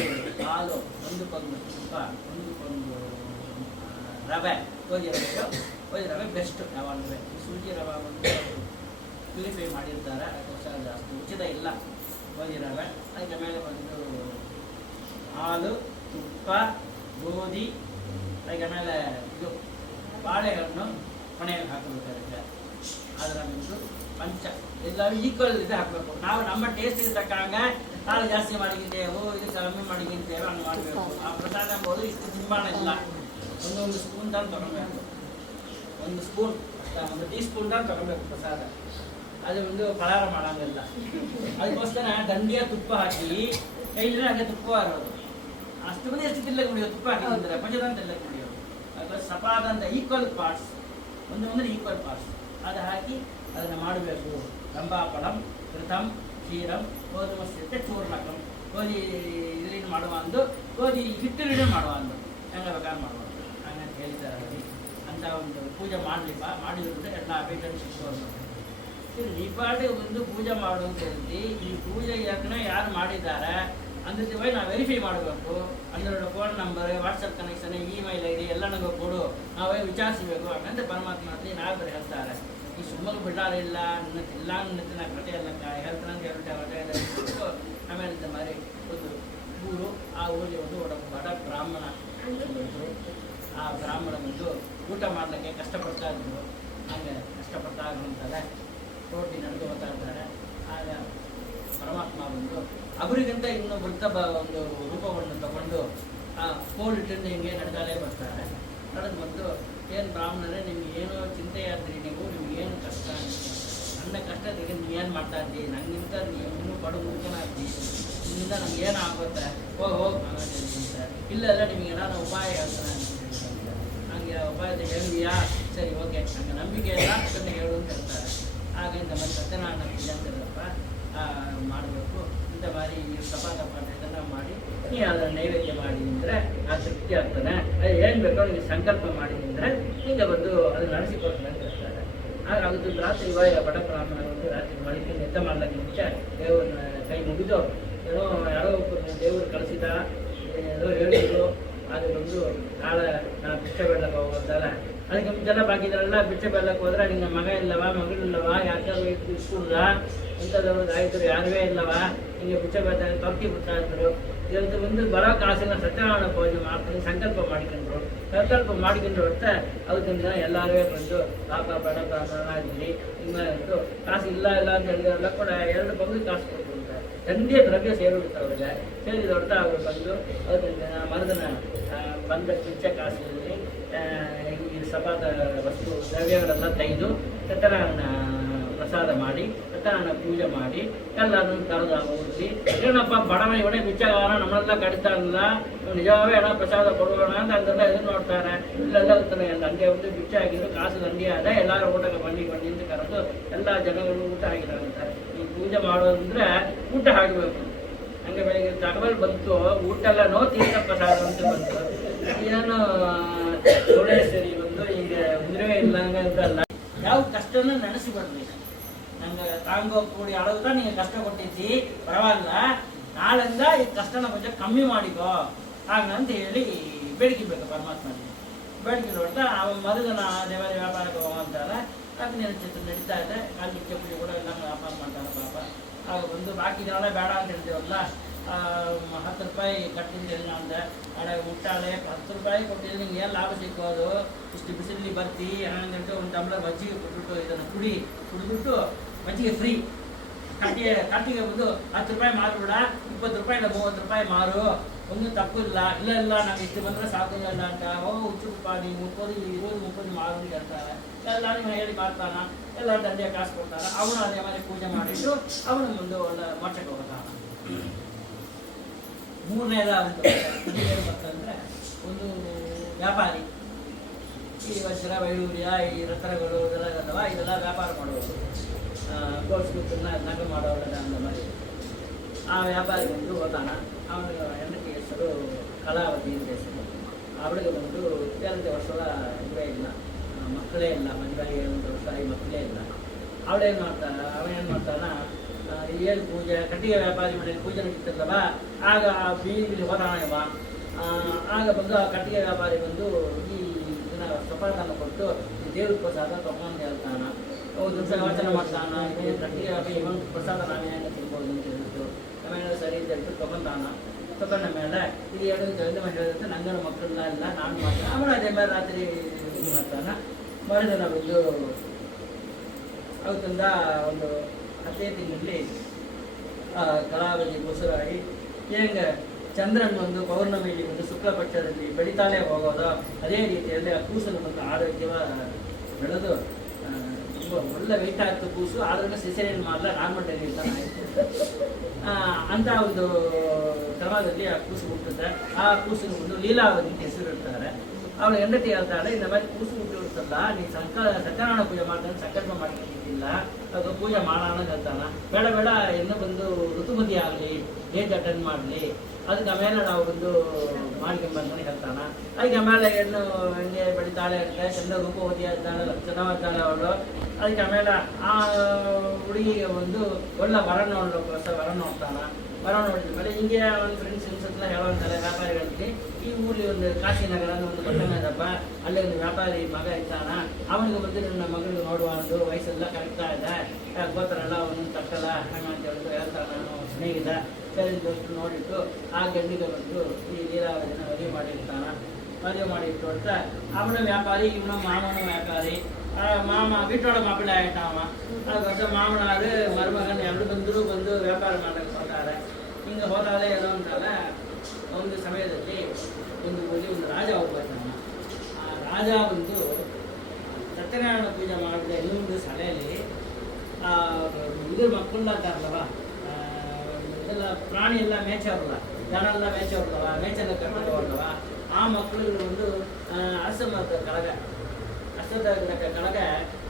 ಹಾಲು, ಒಂದು ಪಂಗು ತುಪ್ಪ, ಒಂದು ಪಂಗು ರವೆ, ಗೋಧಿ ರವೆ ಬೆಸ್ಟ್. ಯಾವಾಗ ಸೂಜಿ ರವೆ ಒಂದು ಪ್ಯೂರಿಫೈ ಮಾಡಿರ್ತಾರೆ, ಅದಕ್ಕೋಸ್ಕರ ಜಾಸ್ತಿ ಉಚಿತ ಇಲ್ಲ ಗೋಧಿ ರವೆ. ಅದಕ್ಕೆ ಮೇಲೆ ಬಂದು ಹಾಲು, ತುಪ್ಪ, ಗೋಧಿ, ಅದಕ್ಕೆ ಮೇಲೆ ಇದು ಬಾಳೆಹಣ್ಣು ಕೊನೆಯಲ್ಲಿ ಹಾಕಬೇಕಾಗುತ್ತೆ. ಅದರ ಒಂದು ಪಂಚ ಎಲ್ಲರೂ ಈಕ್ವಲ್ ಇದು ಹಾಕಬೇಕು. ನಾವು ನಮ್ಮ ಟೇಸ್ಟಿಗೆ ತಕ್ಕಂಗೆ ಹಾಲು ಜಾಸ್ತಿ ಮಾಡಿಗಿದ್ದೇವೆ, ಇದು ಕಡಿಮೆ ಮಾಡಿಗಿದ್ದೇವೆ, ಹಂಗೆ ಮಾಡಬೇಕು. ಆ ಪ್ರಸಾದ ಎಂಬುದು ಇಷ್ಟು ತಿಂಬಾಣ ಇಲ್ಲ, ಒಂದೊಂದು ಸ್ಪೂನ್ ತಾನು ತಗೊಳ್ಬೇಕು. ಒಂದು ಸ್ಪೂನ್ ಒಂದು ಟೀ ಸ್ಪೂನ್ ತಾನು ತಗೊಳ್ಬೇಕು ಪ್ರಸಾದ. ಅದು ಒಂದು ಫಲಾರ ಮಾಡೋಂಗಿಲ್ಲ. ಅದಕ್ಕೋಸ್ಕರ ದಂಡಿಯ ತುಪ್ಪ ಹಾಕಿ ಕೈಲಿನ ಹಾಗೆ ತುಪ್ಪ ಇರೋದು. ಅಷ್ಟು ಮಂದಿ ಎಷ್ಟು ತಿಲ್ಲಕ್ಕೆ ಕುಡಿಯೋದು, ತುಪ್ಪ ಹಾಕಿದ್ರೆ ಪಂಚದಾಂತ ತಿಲ್ಲಕ್ಕೆ ಕುಡಿಯೋದು. ಅದು ಸಪಾದಂತ ಈಕ್ವಲ್ ಪಾರ್ಟ್ಸ್, ಒಂದು ಈಕ್ವಲ್ ಪಾರ್ಟ್ಸ್ ಅದು ಹಾಕಿ ಅದನ್ನು ಮಾಡಬೇಕು. ರಂಭಾಫಲಂ ಕೃತಂ ಕ್ಷೀರಂ ಗೋಧುಮಸ್ಯತೆ ಚೂರ್ಣಕಂ. ಗೋಧಿ ಇದರಿಂದ ಮಾಡುವ ಅಂದು, ಗೋಧಿ ಹಿಟ್ಟಿನ ಮಾಡುವ ಅಂದು, ಹೆಂಗೆ ಬೇಕಾದ್ರೆ ಮಾಡುವ ಹಂಗಂತ ಹೇಳಿದ್ದಾರೆ. ಅಂತ ಒಂದು ಪೂಜೆ ಮಾಡಲಿಪ್ಪ, ಮಾಡಿದ್ರೆ ಎಲ್ಲ ಬೇಟನ್ ಸಿಕ್ಕೋದು. ಈ ಪಾಟಿ ಒಂದು ಪೂಜೆ ಮಾಡುವಂತ ಹೇಳಿ ಈ ಪೂಜೆ ಯಜ್ಞ ಯಾರು ಮಾಡಿದ್ದಾರೆ ಅಂದ್ರೆ ನಾವು ವೆರಿಫೈ ಮಾಡಬೇಕು. ಅಂದ್ರೆ phone number, WhatsApp connection, email ID ಎಲ್ಲ ನಮಗೆ ಕೊಡು, ನಾವೇ ವಿಚಾರಿಸಬೇಕು. ಹಂಗಂತ ಪರಮಾತ್ಮ ಅಲ್ಲಿ ನಾವು ಬರೀ ಹೇಳ್ತಾರೆ. ಈ ಸುಮ್ಮನೆ ಬಿಡಾರಿಲ್ಲ ಇಲ್ಲ ನಾ ಕತೆ ಎಲ್ಲ ಹೇಳ್ತಾನಂತ ಹೇಳ್ಬಿಟ್ಟು ಆಮೇಲೆ ಮಾರಿ ಒಂದು ಊರು, ಆ ಊರಿಗೆ ಒಂದು ಬಡ ಬ್ರಾಹ್ಮಣ. ಆ ಬ್ರಾಹ್ಮಣ ಬಂದು ಊಟ ಮಾಡಲಿಕ್ಕೆ ಕಷ್ಟಪಡ್ತಾ ಇದ್ರು. ಹಂಗೆ ಕಷ್ಟಪಡ್ತಾ ಅಂತಾರೆ, ರೋಟಿ ನಡೆದು ಹೋಗ್ತಾ ಇರ್ತಾರೆ. ಆಗ ಪರಮಾತ್ಮ ಬಂದು ಅವರಿಗಿಂತ ಇನ್ನು ವೃತ್ತ ಒಂದು ರೂಪವನ್ನು ತಗೊಂಡು ಆ ಕೋಲ್ಟಿಂದ ಹಿಂಗೆ ನಡೆದಾಲೇ ಬರ್ತಾರೆ. ನಡೆದು ಬಂದು, ಏನು ಬ್ರಾಹ್ಮಣರೇ ನಿಮ್ಗೆ ಏನೋ ಚಿಂತೆ ಆದ್ರಿ, ನಿಮ್ಗೆ ಏನು ಕಷ್ಟ ನನ್ನ ಕಷ್ಟದಿಗೆ ನೀವು ಏನು ಮಾಡ್ತಾ ಇದ್ದೀವಿ, ನನಗಿಂತ ನೀವು ಇನ್ನೂ ಬಡ ಮುಖ್ಯನಾಗ್ತಿ, ನಿಮ್ಮಿಂದ ನಮ್ಗೆ ಏನು ಆಗುತ್ತೆ, ಹೋಗಿ ಇಲ್ಲ ನಿಮ್ಗೆ ಏನಾದ್ರು ಉಪಾಯ ಹೇಳ್ತಾನೆ ಅಂತ. ಹಂಗೆ ಉಪಾಯದ ಹೇಳಿದೆಯಾ, ಸರಿ ಓಕೆ, ಹಂಗೆ ನಂಬಿಕೆ ಇಲ್ಲ ಅದನ್ನು ಹೇಳು ಅಂತ ಹೇಳ್ತಾರೆ. ಆಗಿಂದ ಮತ್ತೆ ಸತ್ಯನಾರಾಯಣ ಪೂಜೆ ಅಂತಿರಪ್ಪ ಮಾಡಬೇಕು. ಇಂಥ ಬಾರಿ ನೀವು ತಪಾಟ ಇದನ್ನ ಮಾಡಿ ನೀವು ಅದನ್ನು ನೈವೇದ್ಯ ಮಾಡಿ ಅಂದರೆ ಆ ತೃಪ್ತಿ ಆಗ್ತಾನೆ. ಅದು ಏನು ಬೇಕೋ ನೀವು ಸಂಕಲ್ಪ ಮಾಡಿ ಅಂದರೆ ಈಗ ಬಂದು ಅದು ನಡೆಸಿಕೊಡ್ತಾನೆ ಅಂತ ಹೇಳ್ತಾರೆ. ಆಗ ಅದು ರಾತ್ರಿ ಬಡ ಬ್ರಾಹ್ಮಣ ಒಂದು ರಾತ್ರಿ ಮಳಿಕೆ ನೆತ್ತ ಮಾಡ್ಲಿಕ್ಕೆ ಮುಂಚೆ ದೇವ್ರನ್ನ ಕೈ ಮುಗಿದು ಯಾರೋ ಒಬ್ಬರು ದೇವರು ಕಳಿಸಿದ ಏನೋ ಹೇಳಿದ್ರು. ಅದು ಬಂದು ನಾಳೆ ನಾನು ಭಿಕ್ಷೆ ಬೆಳ್ಳಕ್ಕೆ ಹೋಗೋದಲ್ಲ, ಅದಕ್ಕೆ ಜನ ಬಾಕಿದ್ರಲ್ಲ ಭಿಕ್ಷೆ ಬೆಳ್ಳಕ್ಕೆ ಹೋದ್ರೆ ನಿನ್ನ ಮಗ ಇಲ್ಲವಾ, ಮಗಳಿಲ್ಲವಾ, ಯಾಕಾದ್ರೂ ಇಸ್ಕೂಲ್ದ ಇಂಥದ್ದು ಆಯ್ತರು ಯಾರುವೇ ಇಲ್ಲವಾ, ಹಿಂಗೆ ಭಿಕ್ಷೆ ಬೆಳ್ತಾರೆ ತೊರ್ಕಿ ಬಿಡ್ತಾ ಇದ್ರು. ಇವತ್ತು ಬಂದು ಬರೋ ಕಾಸಿನ ಸತ್ಯನಾರಾಯಣ ಪೂಜೆ ಮಾಡ್ಕೊಂಡು ಸಂಕಲ್ಪ ಮಾಡಿಕೊಂಡ್ರು. ಹೊತ್ತ ಅದಕ್ಕಿಂತ ಎಲ್ಲರೂ ಬಂದು ಪಾಪ ಬಡ ಬ್ರಾಹ್ಮಣ ಇದ್ರಿ ಹಿಂಗೆ ಕಾಸು ಇಲ್ಲ ಅಂತ ಹೇಳಿದ್ರೆಲ್ಲ ಕೂಡ 2 ಬಂದು ಕಾಸು ಕೊಡ್ತಾರೆ. ದಂಡಿಯ ದ್ರವ್ಯ ಸೇರಿಬಿಡ್ತು ಅವ್ರಿಗೆ. ಸೇರಿದ ಹೊರತ ಅವರು ಬಂದು ಅದರಿಂದ ಮರದನ ಬಂದ ಕಿಚ್ಚ ಕಾಸಿನಲ್ಲಿ ಈ ಸಭಾದ ವಸ್ತು ದ್ರವ್ಯಗಳೆಲ್ಲ ತೆಗೆದು ಸತ್ಯನಾರಾಯಣ ಪ್ರಸಾದ ಮಾಡಿ ಸತ್ಯನಾರಾಯಣ ಪೂಜೆ ಮಾಡಿ ಎಲ್ಲ ಅದನ್ನು ಕರೆದು ಹೋಗಿ, ಏನಪ್ಪ ಬಡವ ಇವನೇ ಬಿಚ್ಚಾಗಾರ ನಮ್ಮನ್ನೆಲ್ಲ ಕಡಿತಾರಲ್ಲ, ನಿಜವೇ ಹಣ ಪ್ರಸಾದ ಕೊಡೋಣ ಅಂತ ಅಂತೆಲ್ಲ ಇದನ್ನು ನೋಡ್ತಾರೆ. ಇಲ್ಲೆಲ್ಲ ದಂಗೆ ಒಂದು ಬಿಚ್ಚೆ ಆಗಿದ್ರು, ಕಾಸು ದಂಡಿ ಆದ ಎಲ್ಲರೂ ಊಟಕ್ಕೆ ಬನ್ನಿ ಅಂತ ಕರೆದು ಎಲ್ಲ ಜನಗಳು ಊಟ ಆಗಿದ್ದಾರೆ. ಈ ಪೂಜೆ ಮಾಡೋದಂದ್ರೆ ಊಟ ಹಾಕಬೇಕು. ಹಂಗೆ ಬೆಳಿಗ್ಗೆ ತಗವಲ್ ಬಂತು, ಊಟ ಎಲ್ಲ ತೀರ್ಥ ಪ್ರಸಾದ ಅಂತ ಬಂತು. ಏನು ಸೋಳೇಶ್ವರಿ ಬಂದು ಈಗ ಉದ್ರವೇ ಇಲ್ಲ ಹಂಗಂತಲ್ಲ, ಯಾವ ಕಷ್ಟನ ನೆನೆಸಿ ಬರ್ಬೇಕು. ನಂಗೆ ತಾಂಗೋ ಕೂಡಿ ಅಳೋದ ನೀನು ಕಷ್ಟ ಕೊಟ್ಟಿದ್ದಿ, ಪರವಾಗಿಲ್ಲ, ನಾಳೆಂದ ಈ ಕಷ್ಟನ ಕೊಂಚ ಕಮ್ಮಿ ಮಾಡಿಕೋ ಹಾಗಂತ ಹೇಳಿ ಬೇಡಿಕೆ ಬೇಕು ಪರಮಾತ್ಮನಿಗೆ. ಬೇಡಿಕೆ ನೋಡ್ತಾ ಅವನ ಮರುದಿನ ದೇವರ ವ್ಯಾಪಾರಕ್ಕೆ ಹೋಗುವಂತಾನೆ ಅಗ್ನಿ ನಕ್ಷತ್ರ ನಡೀತಾ ಇದೆ. ಅಲ್ಲಿ ಪೂಜೆ ಕೂಡ ಎಲ್ಲ ವ್ಯಾಪಾರ ಮಾಡ್ತಾನೆ ಪಾಪ. ಆಗ ಬಂದು ಬಾಕಿ ಜನ ಬೇಡ ಅಂತ ಹೇಳ್ತೀವಲ್ಲ, 10 ರೂಪಾಯಿ ಕಟ್ಟಿದ್ದೀನಿ ಅಂದೆ. ಅಡೆ ಮುಟ್ಟಾಳೆ 10 ರೂಪಾಯಿ ಕೊಟ್ಟಿದ್ರೆ ನಿಂಗೆ ಏನು ಲಾಭ ಸಿಕ್ಕೋದು, ಇಷ್ಟು ಬಿಸಿಲಲ್ಲಿ ಬರ್ತಿ ಹಂಗಂತ ಒಂದು ಟಮ್ಲರ್ ಮಜ್ಜಿಗೆ ಕೊಟ್ಬಿಟ್ಟು ಇದನ್ನು ಕುಡಿದ್ಬಿಟ್ಟು ಮಜ್ಜಿಗೆ ಫ್ರೀ ಕಟ್ಟಿಗೆ ಬಂದು 10 ರೂಪಾಯಿ ಮಾರ್ಬಿಡ, 20 ರೂಪಾಯಿ ಇಲ್ಲ 30 ರೂಪಾಯಿ ಮಾರು, ಒಂದು ತಪ್ಪು ಇಲ್ಲ. ಇಲ್ಲ ನಮ್ಗೆ ಇಷ್ಟು ಬಂದರೆ ಸಾಕು ಇಲ್ಲ ಅಂತ ಹುಚ್ಚುಪ್ಪ ನೀವು 30 ಮಾರು ಹೇಳ್ತಾರೆ. ಎಲ್ಲ ನೀವು ಹೇಳಿ ಮಾಡ್ತಾನ, ಎಲ್ಲ ದಂಧೆ ಕಾಸು ಕೊಡ್ತಾನೆ. ಅವನು ಅದೇ மாதிரி ಪೂಜೆ ಮಾಡಿಟ್ಟು ಅವನು ಮುಂದೆ ಒಳ್ಳೆ ಮೋಕ್ಷಕ್ಕೆ ಹೋಗ್ತಾನ. ಮೂರನೇದ ಏನು ಬರ್ತಂದ್ರೆ ಒಂದು ವ್ಯಾಪಾರಿ ಈ ವಜ್ರ ವೈಡೂರ್ಯ ಈ ರತ್ನಗಳು ಇದೆಲ್ಲ ಇರತ್ತವ, ಇದೆಲ್ಲ ವ್ಯಾಪಾರ ಮಾಡೋದು, ಗೋಡ್ಸ್ಗುತ್ತನ್ನ ನಗು ಮಾಡೋಲ್ಲ ಅಂದ மாதிரி. ಆ ವ್ಯಾಪಾರಿ ಬಂದು ಹೋದಾನ. ಅವನ ಹೆಂಡತಿ ಹೆಸರು ಕಲಾವತಿ ಅಂತ ಹೆಸರು. ಅವಳಿಗೆ ಬಂದು 2 ವರ್ಷದ ಇವರೇ ಇಲ್ಲ, ಮಕ್ಕಳೇ ಇಲ್ಲ, ಮದುವೆಗೆ 1 ವರ್ಷ ಆಗಿ ಮಕ್ಕಳೇ ಇಲ್ಲ. ಅವಳೇನು ಮಾಡ್ತಾನ, ಅವನೇನು ಮಾಡ್ತಾನ, ಏನು ಪೂಜೆ ಕಟ್ಟಿಗೆ ವ್ಯಾಪಾರಿ ಮನೆ ಪೂಜೆ ನಡೀತಿರ್ತವ. ಆಗ ಆ ಬೀದಿಗೆ ಹೋದಾನ ಇವ. ಆಗ ಬಂದು ಆ ಕಟ್ಟಿಗೆ ವ್ಯಾಪಾರಿ ಬಂದು ಈ ಇದನ್ನ ಸಫಲತನ ಕೊಟ್ಟು ದೇವ್ರ ಪ್ರಸಾದ ತಗೊಂಡು ಹೇಳ್ತಾನ. ದುಡ್ಡು ಯೋಚನೆ ಮಾಡ್ತಾನ, ಇದು ಕಟ್ಟಿಗೆ ವ್ಯಾಪಾರಿ ಇವನ್ ಪ್ರಸಾದ ನಾವೇ ಹೆಂಗೆ ತಿನ್ಬೋದು ಅಂತ ಹೇಳ್ಬಿಟ್ಟು ಆಮೇಲೆ ಸರಿ ಅಂತ ಹೇಳ್ಬಿಟ್ಟು ತಗೊಂಡ ಮೇಲೆ ಇದು ಹೇಳಿದ ಹೇಳಿದಂತೆ ನಂಗನ ಮಕ್ಕಳನ್ನ ಇಲ್ಲ ನಾನು ಮಾಡ್ತಾನೆ. ಅವನು ಅದೇ ಮೇಲೆ ರಾತ್ರಿ ಇದು ಮಾಡ್ತಾನ. ಮರುದಿನ ಬಂದು ಅವತ್ತಿಂದ ಒಂದು 15 ತಿಂಗಳಲ್ಲಿ ಕಲಾವತಿ ಮುಸುರಾಗಿ ಹೆಂಗೆ ಚಂದ್ರನ್ ಒಂದು ಪೌರ್ಣಮಿಯಲ್ಲಿ ಒಂದು ಶುಕ್ಲ ಪಕ್ಷದಲ್ಲಿ ಬೆಳಿತಾಳೆ ಹೋಗೋದು, ಅದೇ ರೀತಿಯಲ್ಲಿ ಆ ಕೂಸನ್ನು ಒಂದು ಆರೋಗ್ಯವ ಬೆಳೆದು ತುಂಬ ಒಳ್ಳೆ ವೆಯ್ಟ್ ಆಗ್ತು ಕೂಸು. ಆದ್ರೂ ಸಿಸೇರಿಯನ್ ಮಾಡಲ್ಲ, ನಾರ್ಮಲ್ ಡೆಲಿವರಿ ಆಯಿತು. ಅಂತ ಒಂದು ಕ್ರಮದಲ್ಲಿ ಆ ಕೂಸು ಹುಟ್ಟುತ್ತೆ. ಆ ಕೂಸಿನ ಒಂದು ಲೀಲಾವತಿ ಅಂತ ಹೆಸರು ಇಡ್ತಾರೆ. ಅವಳು ಹೆಂಡತಿ ಹೇಳ್ತಾಳೆ, இந்த மாதிரி ಕೂಸು ಹುಟ್ಟಿರ್ತಲ್ಲ, ನೀ ಸತ್ಯನಾರಾಯಣ ಪೂಜೆ ಮಾಡ್ತಾನೆ, ಸಂಕಲ್ಪ ಮಾಡ್ಕೊಂಡಿದ್ದಿಲ್ಲ, ಅದು ಪೂಜೆ ಮಾಡೋಣ ಹೇಳ್ತಾನ. ಬೇಡ ಇನ್ನೂ ಬಂದು ಋತುಮತಿ ಆಗಲಿ, ಏಜ್ ಅಟೆಂಡ್ ಮಾಡಲಿ, ಅದಕ್ಕೆ ಆಮೇಲೆ ನಾವು ಬಂದು ಮಾಡ್ಕೊಂಬಂತಾನೆ ಹೇಳ್ತಾನ. ಅದಕ್ಕೆ ಆಮೇಲೆ ಹೆಣ್ಣು ಹೆಂಗೆ ಬೆಳಿತಾಳೆ ಅಂತ ಚಂದ ರೂಪವತಿ ಇದ್ದಾಳೆ, ಲಕ್ಷಣವಾಗ್ತಾಳೆ ಅವಳು. ಅದಕ್ಕೆ ಆಮೇಲೆ ಆ ಹುಡುಗಿಗೆ ಒಂದು ಒಳ್ಳೆ ವರ ನೋಡ್ತಾನ. ವರ ನೋಡಿದ ಮೇಲೆ ಹಿಂಗೆ ಒಂದು ಫ್ರೆಂಡ್ಸ್ ಇನ್ಸತ್ನ ಹೇಳೋಂತಲ್ಲ ವ್ಯಾಪಾರಿಗಳಿಗೆ, ಈ ಊರಲ್ಲಿ ಒಂದು ಕಾಶಿನಗರ ಒಂದು ಬಟ್ಟಮೇದಪ್ಪ, ಅಲ್ಲಿ ಒಂದು ವ್ಯಾಪಾರಿ ಮಗ ಇದ್ದಾನ, ಅವನಿಗೆ ಬಂದು ನನ್ನ ಮಗಳಿಗೆ ನೋಡುವಂದು ವಯಸ್ಸೆಲ್ಲ ಕರೆಕ್ಟಾ ಇದೆ, ಗೋತ್ರಲ್ಲ ಒಂದೊಂದು ತಕ್ಕಲ್ಲ ಹಂಗಂತ ಹೇಳಿದ್ರು ಹೇಳ್ತಾನೆ. ನಾನು ಸ್ನೇಹಿತ ಸರಿ ದೋಸ್ತು ನೋಡಿಟ್ಟು ಆ ಗಂಡಿಗೆ ಬಂದು ಈ ಲೀಲಾವತಿನ ಮದುವೆ ಮಾಡಿರ್ತಾನ. ಮದುವೆ ಮಾಡಿಟ್ಟು ಅಂತ ಅವನ ವ್ಯಾಪಾರಿ, ಇವನ ಮಾಮನ ವ್ಯಾಪಾರಿ. ಮಾಮ ಬಿಟ್ಟೋಳ ಮಕ್ಕಳೇ ಆಯ್ತಾವ. ಅದು ಮಾಮನಾದ್ರೆ ಮರುಮಗನ ಎರಡು ಬಂದು ವ್ಯಾಪಾರ ಮಾಡಕ್ಕೆ ಹೋಗ್ತಾರೆ. ಹಿಂಗೆ ಹೋದಾಲೆ ಏನೋ ಅಂತಾಲ ಒಂದು ಸಮಯದಲ್ಲಿ ಒಂದು ಊರಿಗೆ ಒಂದು ರಾಜ ಹೋಗ್ತಾನ. ಆ ರಾಜ ಬಂದು ಸತ್ಯನಾರಾಯಣ ಪೂಜೆ ಮಾಡಿದ ಇನ್ನೊಂದು ಸಭೆಯಲ್ಲಿ ಇದ್ರ ಮಕ್ಕಳನ್ನ ಅಂತಾರಲ್ಲವ, ಇದೆಲ್ಲ ಪ್ರಾಣಿ ಎಲ್ಲ ಮೇಚವ್ರಲ್ಲ, ದನ ಎಲ್ಲ ಮೇಚವ್ರಲ್ಲವ, ಮೇಚೆಲ್ಲ ಕರ್ಕೊಂಡು ಹೋಗಲ್ವ, ಆ ಮಕ್ಕಳು ಒಂದು ಅಸಮರ್ಥ ಅಷ್ಟದ ಕಳಗ